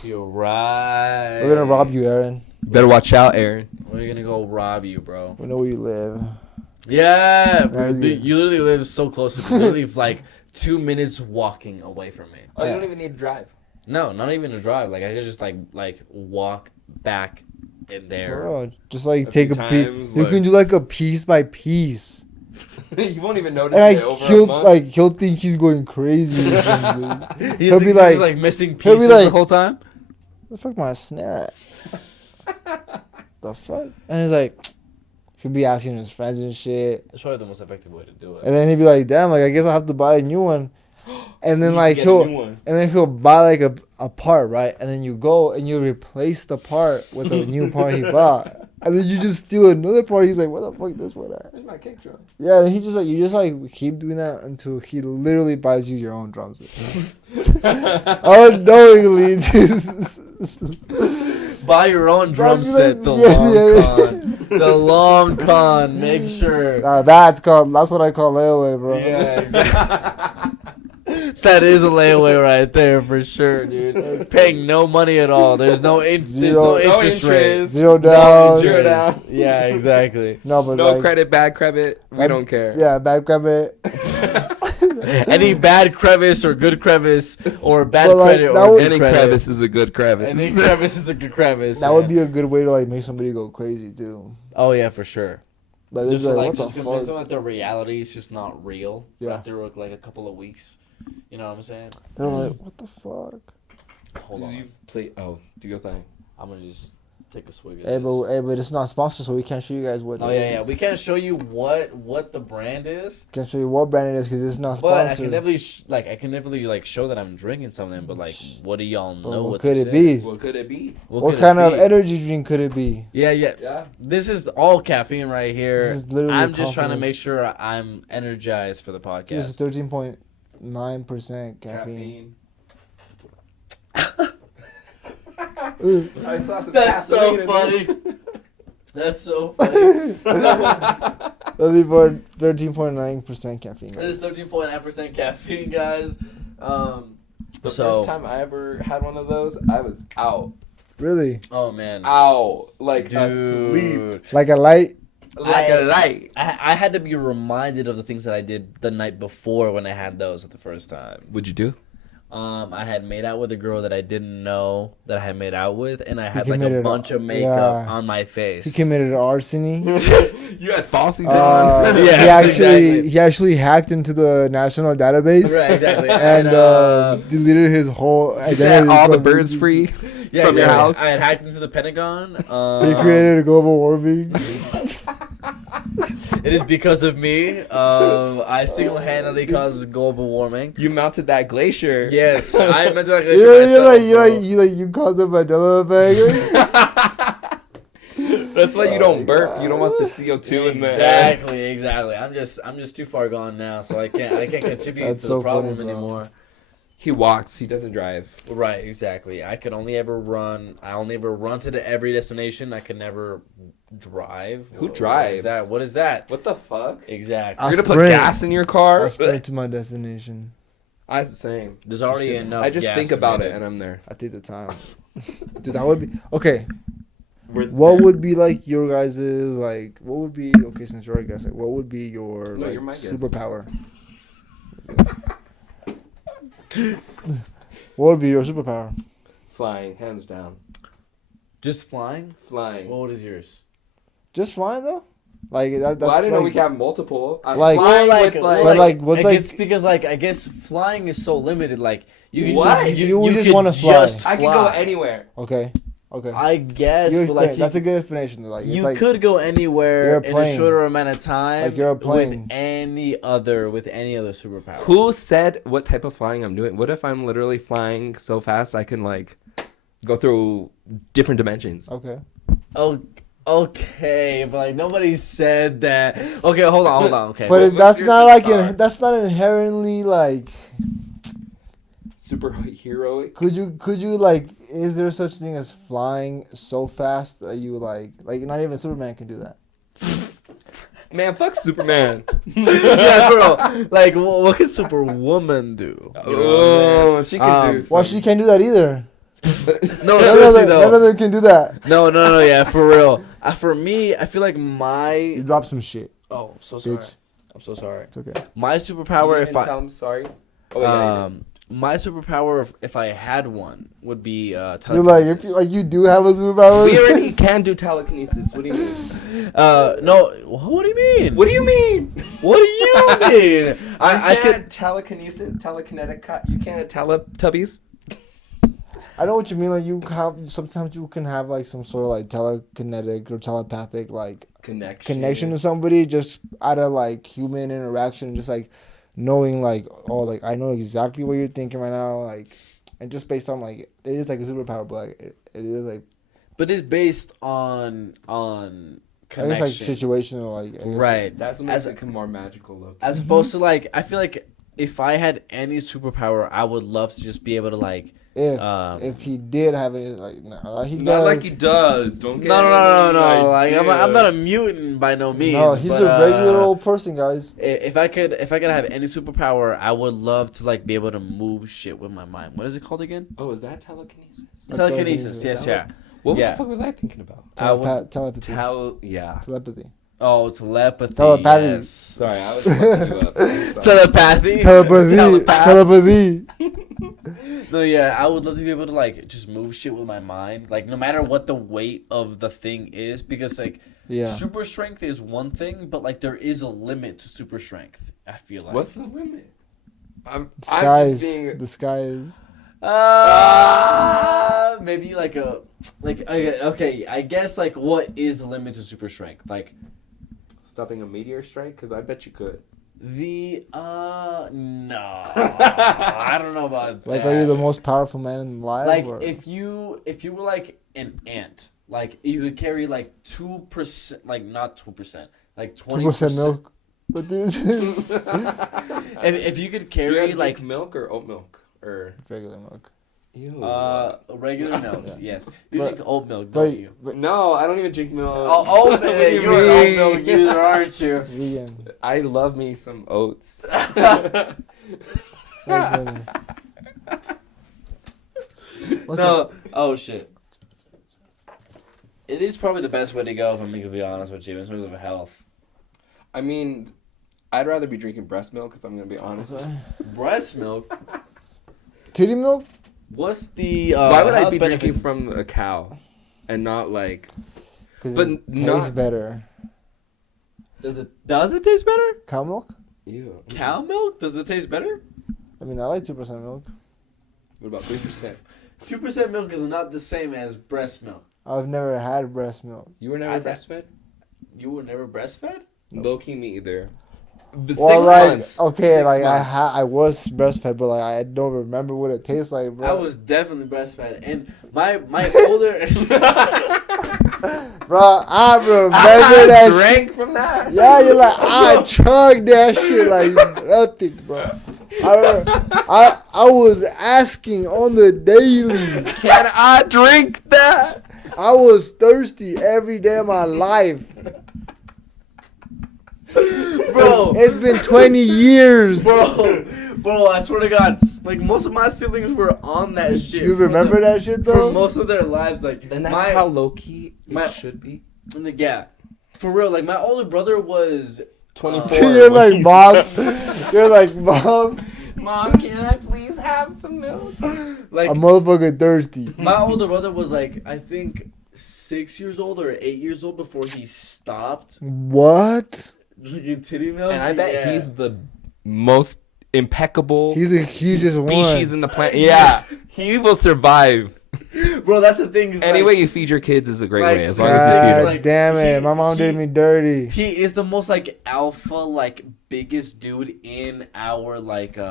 You're right. We're gonna rob you, Aaron. Better watch out, Aaron. We're gonna go rob you, bro. We know where you live. Yeah, That's good. you literally live so close to me. Literally like 2 minutes walking away from me. Oh, you don't even need to drive. No, not even a drive. Like I could just like walk back in there. Bro, just like A take few a piece. times, You like- can do like a piece by piece, You won't even notice and it over a he'll month. he'll think he's going crazy. Or something. He's He'll be like, like- missing he'll be pieces like- the whole time. The fuck my snare at? The fuck? And he's like, he'll be asking his friends and shit, That's probably the most effective way to do it. and then he'd be like, damn, like I guess I'll have to buy a new one. And then like he'll buy like a part, right? And then you go and you replace the part with a new part he bought. And then you just steal another part. He's like, "What the fuck this one at?" Where's my kick drum? Yeah, and he just like you just like keep doing that until he literally buys you your own drums. Unknowingly, Buy your own drum That'd be set. like- The yeah, long yeah. con. The long con. Make sure. That's what I call layaway, bro. Yeah, exactly. That is a layaway right there for sure, dude. Paying no money at all. There's no Zero- interest rate. interest. Zero down. Zero down. Yeah, exactly. No, but No like, credit, bad credit. We Bad- don't care. Yeah, bad credit. Any bad crevice or good crevice or bad But, like, credit that or would- good Any credit. crevice is a good crevice. Any crevice is a good crevice. That would be a good way to like make somebody go crazy too. Oh yeah, for sure. Like, they're Just just like, like what just the convince fuck? them that the reality is just not real. Yeah. After like a couple of weeks, you know what I'm saying? They're like, what the fuck? Hold on, You've played. Oh, do your thing. I'm gonna just take a swig. Of Hey, this. but it's not sponsored, so we can't show you guys what. Oh it yeah, is. we can't show you what the brand is, Can't show you what brand it is because it's not but I sponsored. can definitely show that I'm drinking something. But like, what do y'all But know? what What could this it be? is? What could it be? What could kind it of be? energy drink could it be? Yeah, yeah. Yeah. This is all caffeine right here. This is literally I'm just trying to confident. make sure I'm energized for the This is podcast. 13.9% caffeine. I saw some That's so caffeine in funny. there. That's so funny. 13.9% caffeine. This is 13.9% caffeine, guys. The So- first time I ever had one of those, I was out. Really? Oh man, Out. Like asleep. dude. Like a light? Like a light. I had to be reminded of the things that I did the night before when I had those the first time. What'd you do? I had made out with a girl that I didn't know that I had made out with, and I had like a committed bunch of makeup yeah. on my face. He committed arsony. You had falsies on. Yes, He actually hacked into the national database Right, exactly. and deleted his whole Is that identity. all the from- birds free Yeah, from your exactly. house? I had hacked into the Pentagon. He created a global warming. It is because of me. I single-handedly caused global warming. You melted that glacier. Yes, I meant to like You caused a Mandela effect. That's why you don't burp. You don't want the CO2 in the air. Exactly. I'm just too far gone now, so I can't contribute That's to so the problem funny, bro. anymore. He walks. He doesn't drive. Right, exactly. I could only ever run. I only ever run to every destination. I could never drive. Who What drives? is that? What is that? What the fuck? Exactly. I You're gonna put sprint. gas in your car? I sprint to my destination. I was the same. There's already enough. I just gas think to about make it and I'm there. I take the time. Dude, that would be okay. We're What there. would be like your guys' like? What would be okay since you're a guest? Like, what would be your No, like you're my guest. superpower? What would be your superpower? Flying, hands down. Just flying? Flying. What is yours? Just flying though. Like that. That's Well, I didn't know like, we could have multiple. I'm Like- flying Well, with But, like, what's, I like- guess because like I guess flying is so limited. Like you can What? You would just could wanna fly. just I can go fly. anywhere. Okay. I guess, You but like explain. That's a good explanation. Though. Like it's you like, could go you're anywhere a in a plane. shorter amount of time. Like you're a plane. with any other superpower. Who said what type of flying I'm doing? What if I'm literally flying so fast I can like go through different dimensions? Okay. Oh, okay, but like nobody said that. Okay, hold on. Okay, But What's that's your not like superpower? that's not inherently like. Superheroic. Could you like? Is there such thing as flying so fast that you like not even Superman can do that? Man, fuck Superman. yeah, bro. Like, what can Superwoman do? You know what I'm saying? Oh, she can do Well, she can't do that either. No, None seriously of though. them can do that. No, yeah, for real. For me, I feel like You my. drop some shit, Oh, so sorry. bitch. I'm so sorry. It's okay. My superpower, if I. tell him sorry. Oh, yeah, My superpower, if I had one, would be You're telekinesis. like, if you do have a superpower. we already can do telekinesis. What do you mean? No. What do you mean? What do you mean? What do you mean? I can't telekinesis, telekinetic. You can't Teletubbies. I know what you mean. Like sometimes you can have like some sort of like telekinetic or telepathic like connection to somebody just out of like human interaction, just like knowing like, oh, like I know exactly what you're thinking right now, like, and just based on like it is like a superpower, but like, it is like. But it's based on connection. I guess like situational, like I guess, right. That's what makes it more magical look. As opposed to like, I feel like if I had any superpower, I would love to just be able to like. If he did have it, like it's not like he does. Don't get no. Like I'm not a mutant by no means. No, he's a regular old person, guys. If I could have any superpower, I would love to like be able to move shit with my mind. What is it called again? Oh, is that telekinesis? Telekinesis. Yes, yeah. What the fuck was I thinking about? Telepathy. Telepathy. Oh, telepathy. Telepathy. Yes. Sorry, I was fucking you up. Telepathy. Telepathy. No, yeah, I would love to be able to like just move shit with my mind, like no matter what the weight of the thing is, because like super strength is one thing, but like there is a limit to super strength. I feel like. What's the limit? The skies. Maybe like okay, I guess like what is the limit to super strength? Like stopping a meteor strike? Because I bet you could. No, I don't know about like that. are you the most powerful man in life? Like or? if you were like an ant, like you could carry like 2%, like not 2%, like 20% milk. What is if you could Do you carry guys like drink milk or oat milk or regular milk? Ew. regular milk, yes. You But- drink oat milk, don't you? But no, I don't even drink milk. Oh, oat milk. You're an oat milk user, aren't you? vegan. I love me some oats. No. Oh shit. It is probably the best way to go, if I'm going to be honest with you, in terms of health. I mean, I'd rather be drinking breast milk if I'm gonna be honest. Breast milk. Titty milk? What's the Why would I health be benefits? drinking from a cow, and not like? Because But it tastes not- better. Does it taste better? Cow milk? Ew. Cow milk? Does it taste better? I mean, I like 2% milk. What about 3%? 2% milk is not the same as breast milk. I've never had breast milk. You were never breastfed? You were never breastfed? Low key, me either. But Well, 6 like, months. okay, 6 like months. I was breastfed, but like I don't remember what it tastes like, bro. I was definitely breastfed, and my older. Bro, I remember that shit. Drank from that. Yeah, you're like, I chugged that shit like nothing, bro. I was asking on the daily. Can I drink that? I was thirsty every day of my life. Bro, It's been 20 years. bro, I swear to God, like most of my siblings were on that shit. You remember that shit For though? most of their lives, like Then that's how low key it should be. Yeah, for real. Like my older brother was 24. You're like, Mom. You're like, Mom. Mom, can I please have some milk? like A motherfucker thirsty. my older brother was like, I think 6 years old or 8 years old before he stopped What? drinking titty milk. And I bet Yeah. he's the most impeccable He's the hugest species one. in the planet. Yeah, he will survive. Bro, that's the thing. Is Any like, way you feed your kids is a great like, way, as long as you feed God them. like, damn it. he- My mom did me dirty. He is the most like alpha, like biggest dude in our like in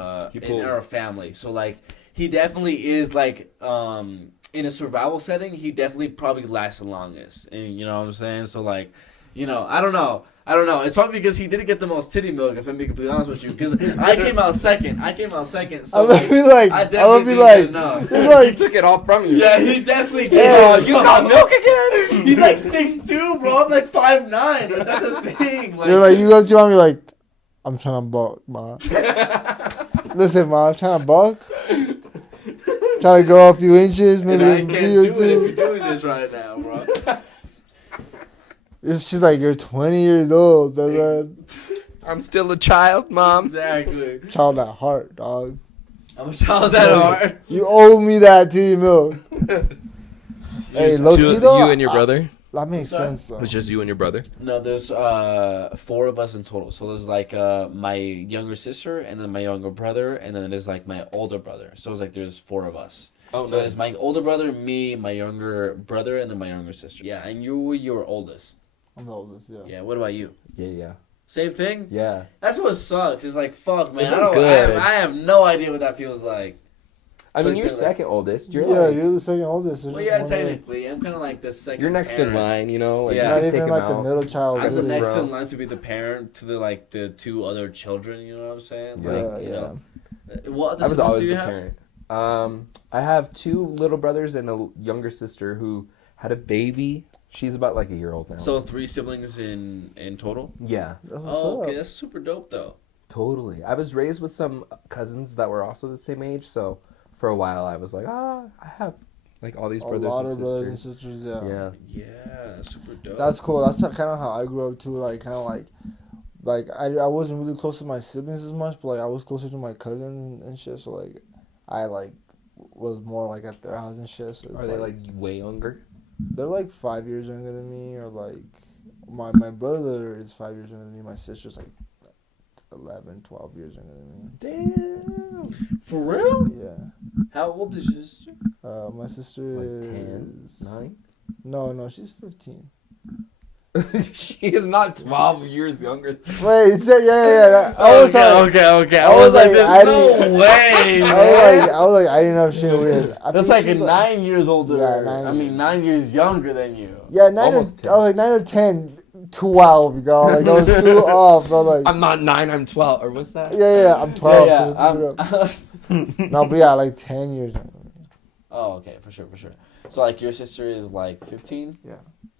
our family. So like he definitely is like in a survival setting. He definitely probably lasts the longest. And you know what I'm saying? So like, you know, I don't know. It's probably because he didn't get the most titty milk, if I'm being completely honest with you. Because I came out second. So I'm gonna be like, I I'm gonna be definitely like, didn't know. it's He like, took it all from you. Yeah, he definitely did. Yeah. You got milk again? He's like 6'2", bro. I'm like 5'9". Like, that's the thing. Like, you're like, you go to your mom, you're like, I'm trying to bulk, ma. Listen, ma, I'm trying to bulk. Trying to go a few inches, maybe And I a can't few or do it if two. you're doing this right now, bro. She's like, you're 20 years old. I'm still a child, Mom. Exactly. Child at heart, dog. I'm a child at heart. You owe me that titty milk. Hey, low key though, You and your brother? that makes sense though. It's just you and your brother? No, there's 4 of us in total. So there's like my younger sister, and then my younger brother, and then there's like my older brother. So it's like there's 4 of us. Oh, So there's my older brother, me, my younger brother, and then my younger sister. Yeah, and you were your oldest. I'm the oldest, yeah. Yeah. What about you? Yeah. Same thing. Yeah. That's what sucks. It's like fuck, man. It was good. I have no idea what that feels like. I So mean, you're it's second oldest. You're yeah, like, you're the second oldest. There's Well, just yeah, one other- technically, I'm kind of like the second. you're next parent. in line, you know? Like, Yeah. you Not can take even him like the out. middle child. I'm the really, next bro. in line to be the parent to the 2 other children. You know what I'm saying? Yeah. Like, you know, what other I was siblings always do you the have? parent. I have 2 little brothers and a younger sister who had a baby. She's about like a year old now. So 3 siblings in total. yeah, That's what's Oh, okay, up. that's super dope though. totally. I was raised with some cousins that were also the same age, so for a while I was like, I have like all these A brothers lot and of brothers and sisters. sisters, yeah. Yeah. Yeah, super dope. That's cool. That's kind of how I grew up too. Like kind of like I wasn't really close to my siblings as much, but like I was closer to my cousins and shit. So like I like was more like at their house and shit. So it's Are they like way younger? they're like 5 years younger than me, or like my brother is 5 years younger than me. My sister's like 11, 12 years younger than me. Damn. For real? Yeah. How old is your sister? My sister Like is 10, 9? No, she's 15. She is not 12 years younger. Wait, yeah. I was like, okay. I was like, there's I no didn't- way, I was like, I didn't know shit weird. I That's think like she's 9 years older. Yeah, 9 I mean, years. 9 years younger than you. Yeah, 9 or, Almost 10. I was like 9 or 10, 12, go. Like, I was too off, bro. Like, I'm not 9, I'm 12. Or what's that? yeah, I'm 12. Yeah, So no, but yeah, like 10 years younger. Oh, okay, for sure. So like your sister is like 15? Yeah.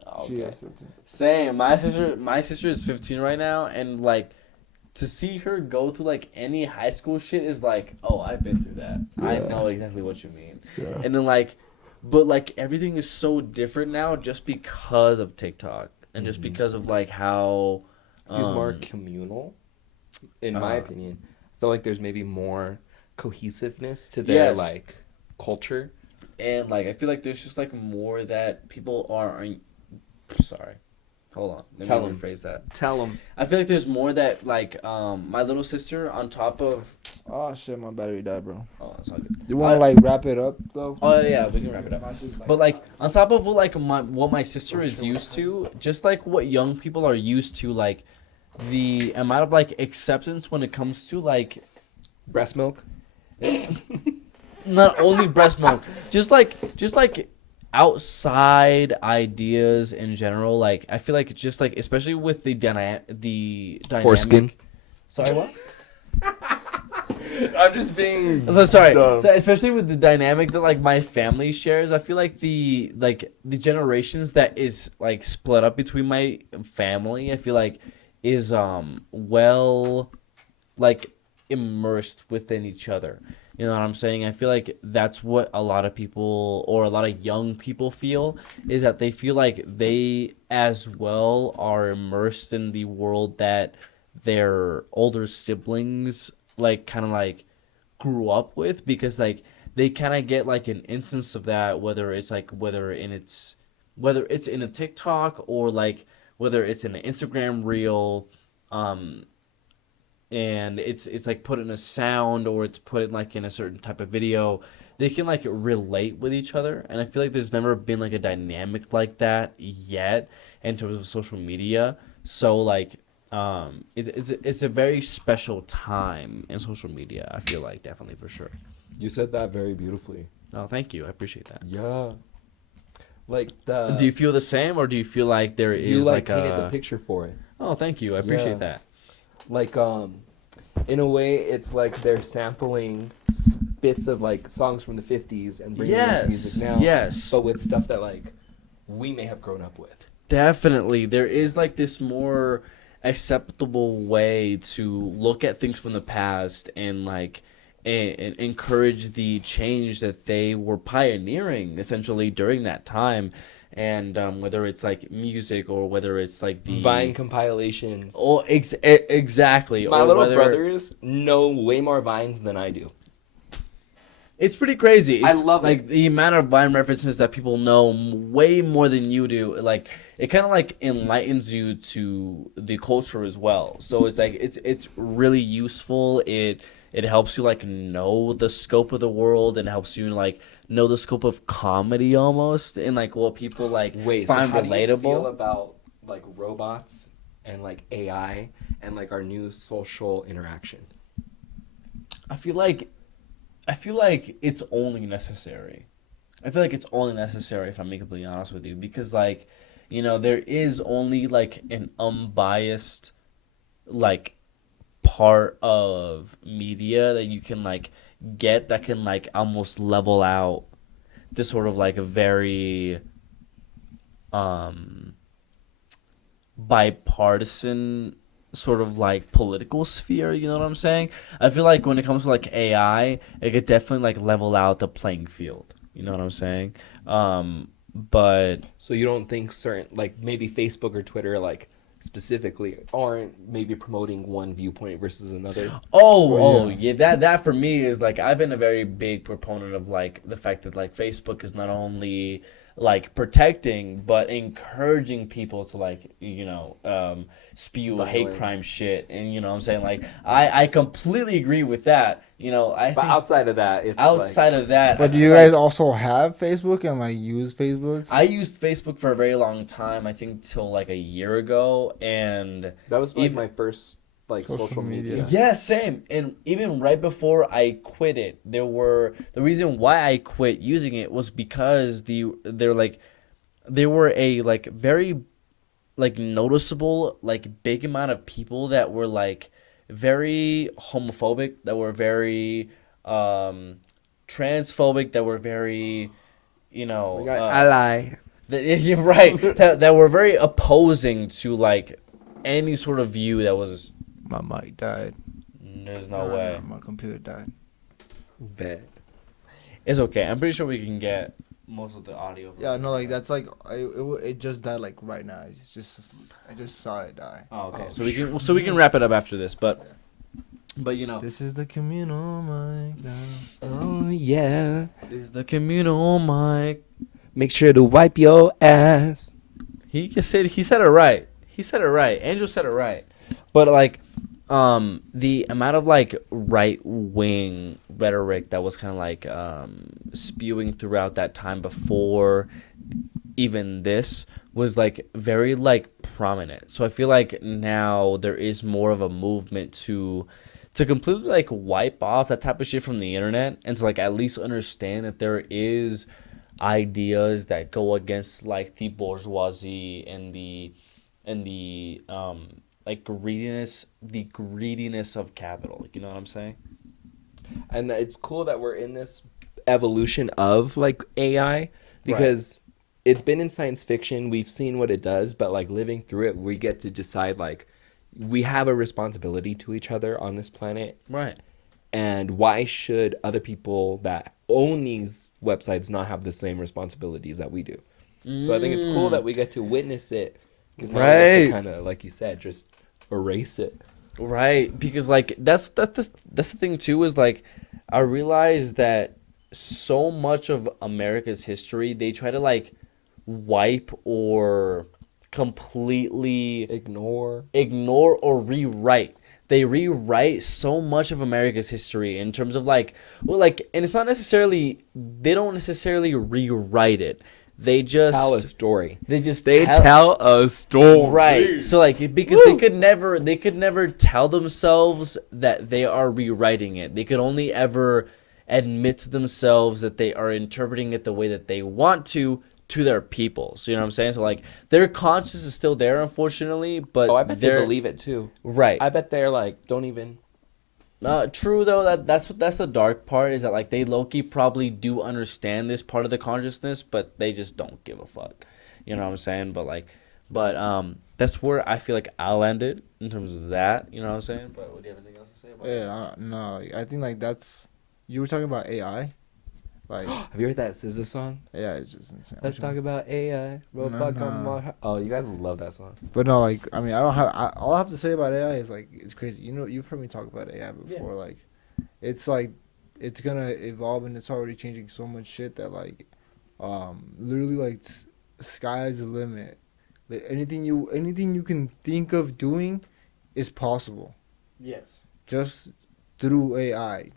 Oh, She okay. is 15. Same. My sister is 15 right now, and like to see her go through like any high school shit is like, oh, I've been through that. I Yeah. know exactly what you mean. Yeah. And then like, but like everything is so different now just because of TikTok and just because of like how He's more communal, in my opinion. I feel like there's maybe more cohesiveness to their Yes. like culture. and like I feel like there's just like more that people aren't. Sorry, hold on. Let Tell me 'em. rephrase that. Tell them. I feel like there's more that like my little sister on top of. Oh shit, my battery died, bro. Oh, that's all good. You want to like wrap it up though? Oh yeah, we can wrap it up. But like on top of what my sister is used to, just like what young people are used to, like the amount of like acceptance when it comes to like Breast milk. not only breast milk, just like outside ideas in general. Like I feel like just like especially with the dynamic. Foreskin. Sorry, what? I'm just being. So sorry. dumb. So especially with the dynamic that like my family shares, I feel like the generations that is like split up between my family, I feel like is well like immersed within each other. You know what I'm saying? I feel like that's what a lot of people or a lot of young people feel, is that they feel like they as well are immersed in the world that their older siblings like kind of like grew up with, because like they kind of get like an instance of that, whether it's in a TikTok or like whether it's in an Instagram reel, and it's like put in a sound or it's put in like in a certain type of video. They can like relate with each other, and I feel like there's never been like a dynamic like that yet in terms of social media. So like it's a very special time in social media, I feel like, definitely, for sure. You said that very beautifully. Oh, thank you. I appreciate that. Yeah. Like the. Do you feel the same, or do you feel like there is you like like painted a... the picture for it? Oh, thank you. I appreciate Yeah. that. Like in a way, it's like they're sampling bits of like songs from the 50s and bringing it into music now. Yes. But with stuff that like we may have grown up with. Definitely. There is like this more acceptable way to look at things from the past and like and encourage the change that they were pioneering essentially during that time. And whether it's like music or whether it's like the Vine compilations. or exactly, My or little whether brothers know way more Vines than I do. it's pretty crazy. I love like it. the amount of Vine references that people know way more than you do. Like it kind of like enlightens you to the culture as well. So it's like it's really useful. It helps you like know the scope of the world and helps you like know the scope of comedy almost and like what people like Wait, find so how do you feel relatable. about like robots and like AI and like our new social interaction? I feel like it's only necessary. I feel like it's only necessary if I'm being completely honest with you because like there is only like an unbiased like part of media that you can like get that can like almost level out this sort of like a very bipartisan sort of like political sphere, you know what I'm saying? I feel like when it comes to like AI, it could definitely like level out the playing field. You know what I'm saying? But So you don't think certain like maybe Facebook or Twitter like specifically aren't maybe promoting one viewpoint versus another? yeah, that for me is like I've been a very big proponent of like the fact that like Facebook is not only like protecting but encouraging people to like spew hate Violence. crime shit, and what I'm saying, like I completely agree with that. I But think outside of that, it's outside of that, But I do you feel guys like also have Facebook and like use Facebook? I used Facebook for a very long time, I think till like a year ago, and that was like even- my first like social media. yeah, same. And even right before I quit it, the reason why I quit using it was because there were a like very like noticeable like big amount of people that were like very homophobic, that were very transphobic, that were very ally. you're right, that were very opposing to like any sort of view that was. My mic died. There's no way. My computer died. Bet. It's okay. I'm pretty sure we can get most of the audio. Yeah, no, like that's like it just died like right now. It's just I just saw it die. Oh, okay. Oh, So we can wrap it up after this, but This is the communal mic now. Oh yeah. this is the communal mic. Make sure to wipe your ass. He said it right. He said it right. Angel said it right. But like the amount of like right wing rhetoric that was kind of like spewing throughout that time before even this was like very like prominent. So I feel like now there is more of a movement to completely like wipe off that type of shit from the internet, and to like at least understand that there is ideas that go against like the bourgeoisie and the like the greediness of capital. You know what I'm saying? And it's cool that we're in this evolution of like AI because it's been in science fiction. We've seen what it does, but like living through it, we get to decide like we have a responsibility to each other on this planet. Right. And why should other people that own these websites not have the same responsibilities that we do? So I think it's cool that we get to witness it. Because now we get to kind of, like you said, just erase it. Right, because like that's the thing too, is like I realize that so much of America's history they try to like wipe or completely Ignore or rewrite. They rewrite so much of America's history in terms of like, well, like, and it's not necessarily, they don't necessarily rewrite it. They just tell a story. They just tell a story. Right. So like because they could never tell themselves that they are rewriting it. They could only ever admit to themselves that they are interpreting it the way that they want to their people. So you know what I'm saying? So like their conscience is still there, unfortunately, but I bet they believe it too. Right. I bet they're like, don't even. True though, that's the dark part, is that like they low-key probably do understand this part of the consciousness, but they just don't give a fuck. You know what I'm saying? But that's where I feel like I'll end it in terms of that. You know what I'm saying? But do you have anything else to say about Yeah, no, I think like that's you were talking about AI. Like, Have you heard that SZA song? yeah, it's just insane. Let's talk about AI. Robot No. on my. Oh, you guys love that song. But no, like, I mean, I don't have. All I have to say about AI is like, it's crazy. You know, you've heard me talk about AI before. Like, it's like, it's gonna evolve and it's already changing so much shit that like, literally like, sky's the limit. Like, anything you can think of doing, is possible. Yes. Just through AI.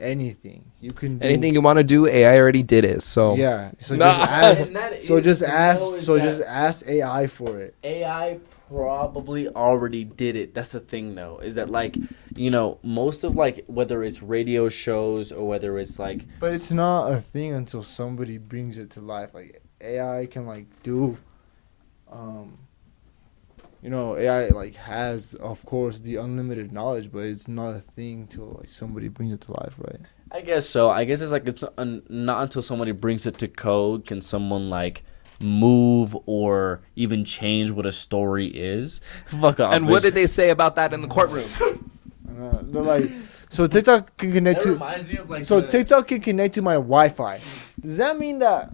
Anything you can do. Anything you want to do, AI already did it. So Yeah. So Nah. just ask AI for it. AI probably already did it. That's the thing, though, is that like, you know, most of like whether it's radio shows or whether it's like, But it's not a thing until somebody brings it to life. Like AI can like do, you know, AI like has of course the unlimited knowledge, but it's not a thing till like somebody brings it to life, right? I guess so. I guess it's like it's not until somebody brings it to code can someone like move or even change what a story is. Fuck off. And what did they say about that in the courtroom? They're like, so TikTok can connect That to. reminds me of like. So TikTok can connect to my Wi-Fi. Does that mean that?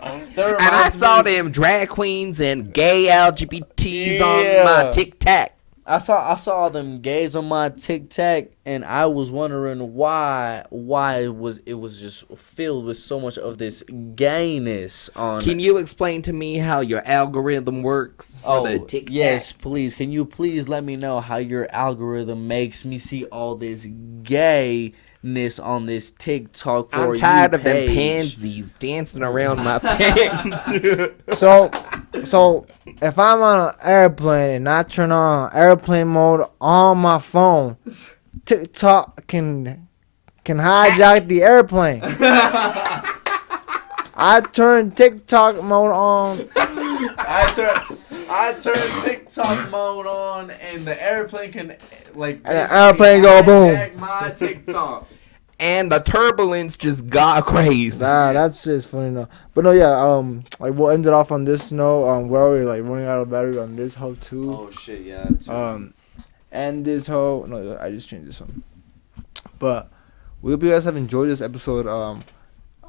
And I saw them drag queens and gay LGBTs on my TikTok. I saw them gays on my TikTok, and I was wondering why it was just filled with so much of this gayness on. Can you explain to me how your algorithm works for the TikTok? Yes, please. Can you please let me know how your algorithm makes me see all this gayness on this TikTok for I'm tired you of them page? pansies dancing around my pants. So if I'm on an airplane and I turn on airplane mode on my phone, TikTok can hijack the airplane. I turn TikTok mode on. I turn TikTok mode on, and the airplane can like. And the airplane go boom. My TikTok. And the turbulence just got crazy. Nah, that's just funny enough. But no, yeah, like we'll end it off on this note. We're already like running out of battery on this hoe too. Oh shit, yeah. Too. And this hoe. No, I just changed this one. But we hope you guys have enjoyed this episode.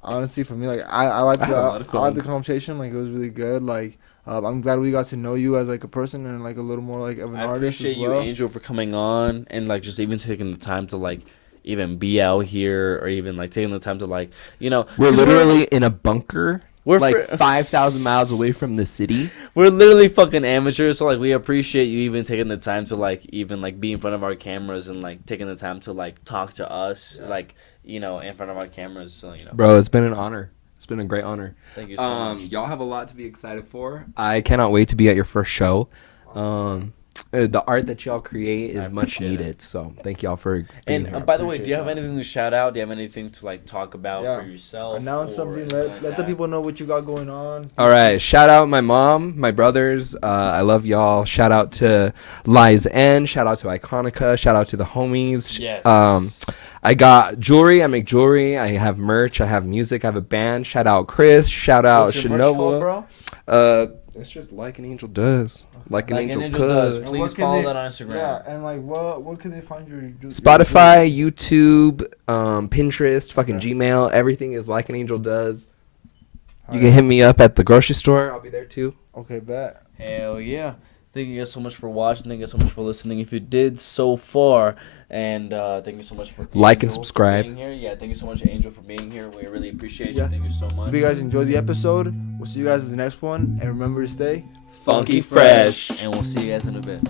Honestly, for me, like I like the conversation. Like it was really good. Like I'm glad we got to know you as like a person and like a little more like of an artist as well. I appreciate you, Angel, for coming on and like just even taking the time to like even be out here or even like taking the time to like, you know, We're literally in a bunker. We're like 5,000 miles away from the city. We're literally fucking amateurs, so like we appreciate you even taking the time to like even like be in front of our cameras and like taking the time to like talk to us, like, you know, in front of our cameras. So, you know, Bro, it's been an honor. It's been a great honor. Thank you so much. Y'all have a lot to be excited for. I cannot wait to be at your first show. The art that y'all create is much needed. So thank y'all for being here. And by the way, do you have anything to shout out? Do you have anything to like talk about for yourself? Announce something. Let the people know what you got going on. All right. Shout out my mom, my brothers. I love y'all. Shout out to Likeanangeldoes. Shout out to Iconica. Shout out to the homies. Yes. I got jewelry. I make jewelry. I have merch. I have music. I have a band. Shout out Chris. Shout out Shinova. It's just Like an Angel Does. Like an Angel Does. Please follow that on Instagram. Yeah, and like what can they find your Spotify, YouTube, Pinterest, fucking Gmail. Everything is Like an Angel Does. You can hit me up at the grocery store. I'll be there too. Okay, bet. Hell yeah. Thank you guys so much for watching. Thank you guys so much for listening. If you did so far, and thank you so much for like and subscribe. Being here. Yeah, thank you so much, Angel, for being here. We really appreciate you. Thank you so much. Hope you guys enjoyed the episode. We'll see you guys in the next one, and remember to stay funky fresh. And we'll see you guys in a bit.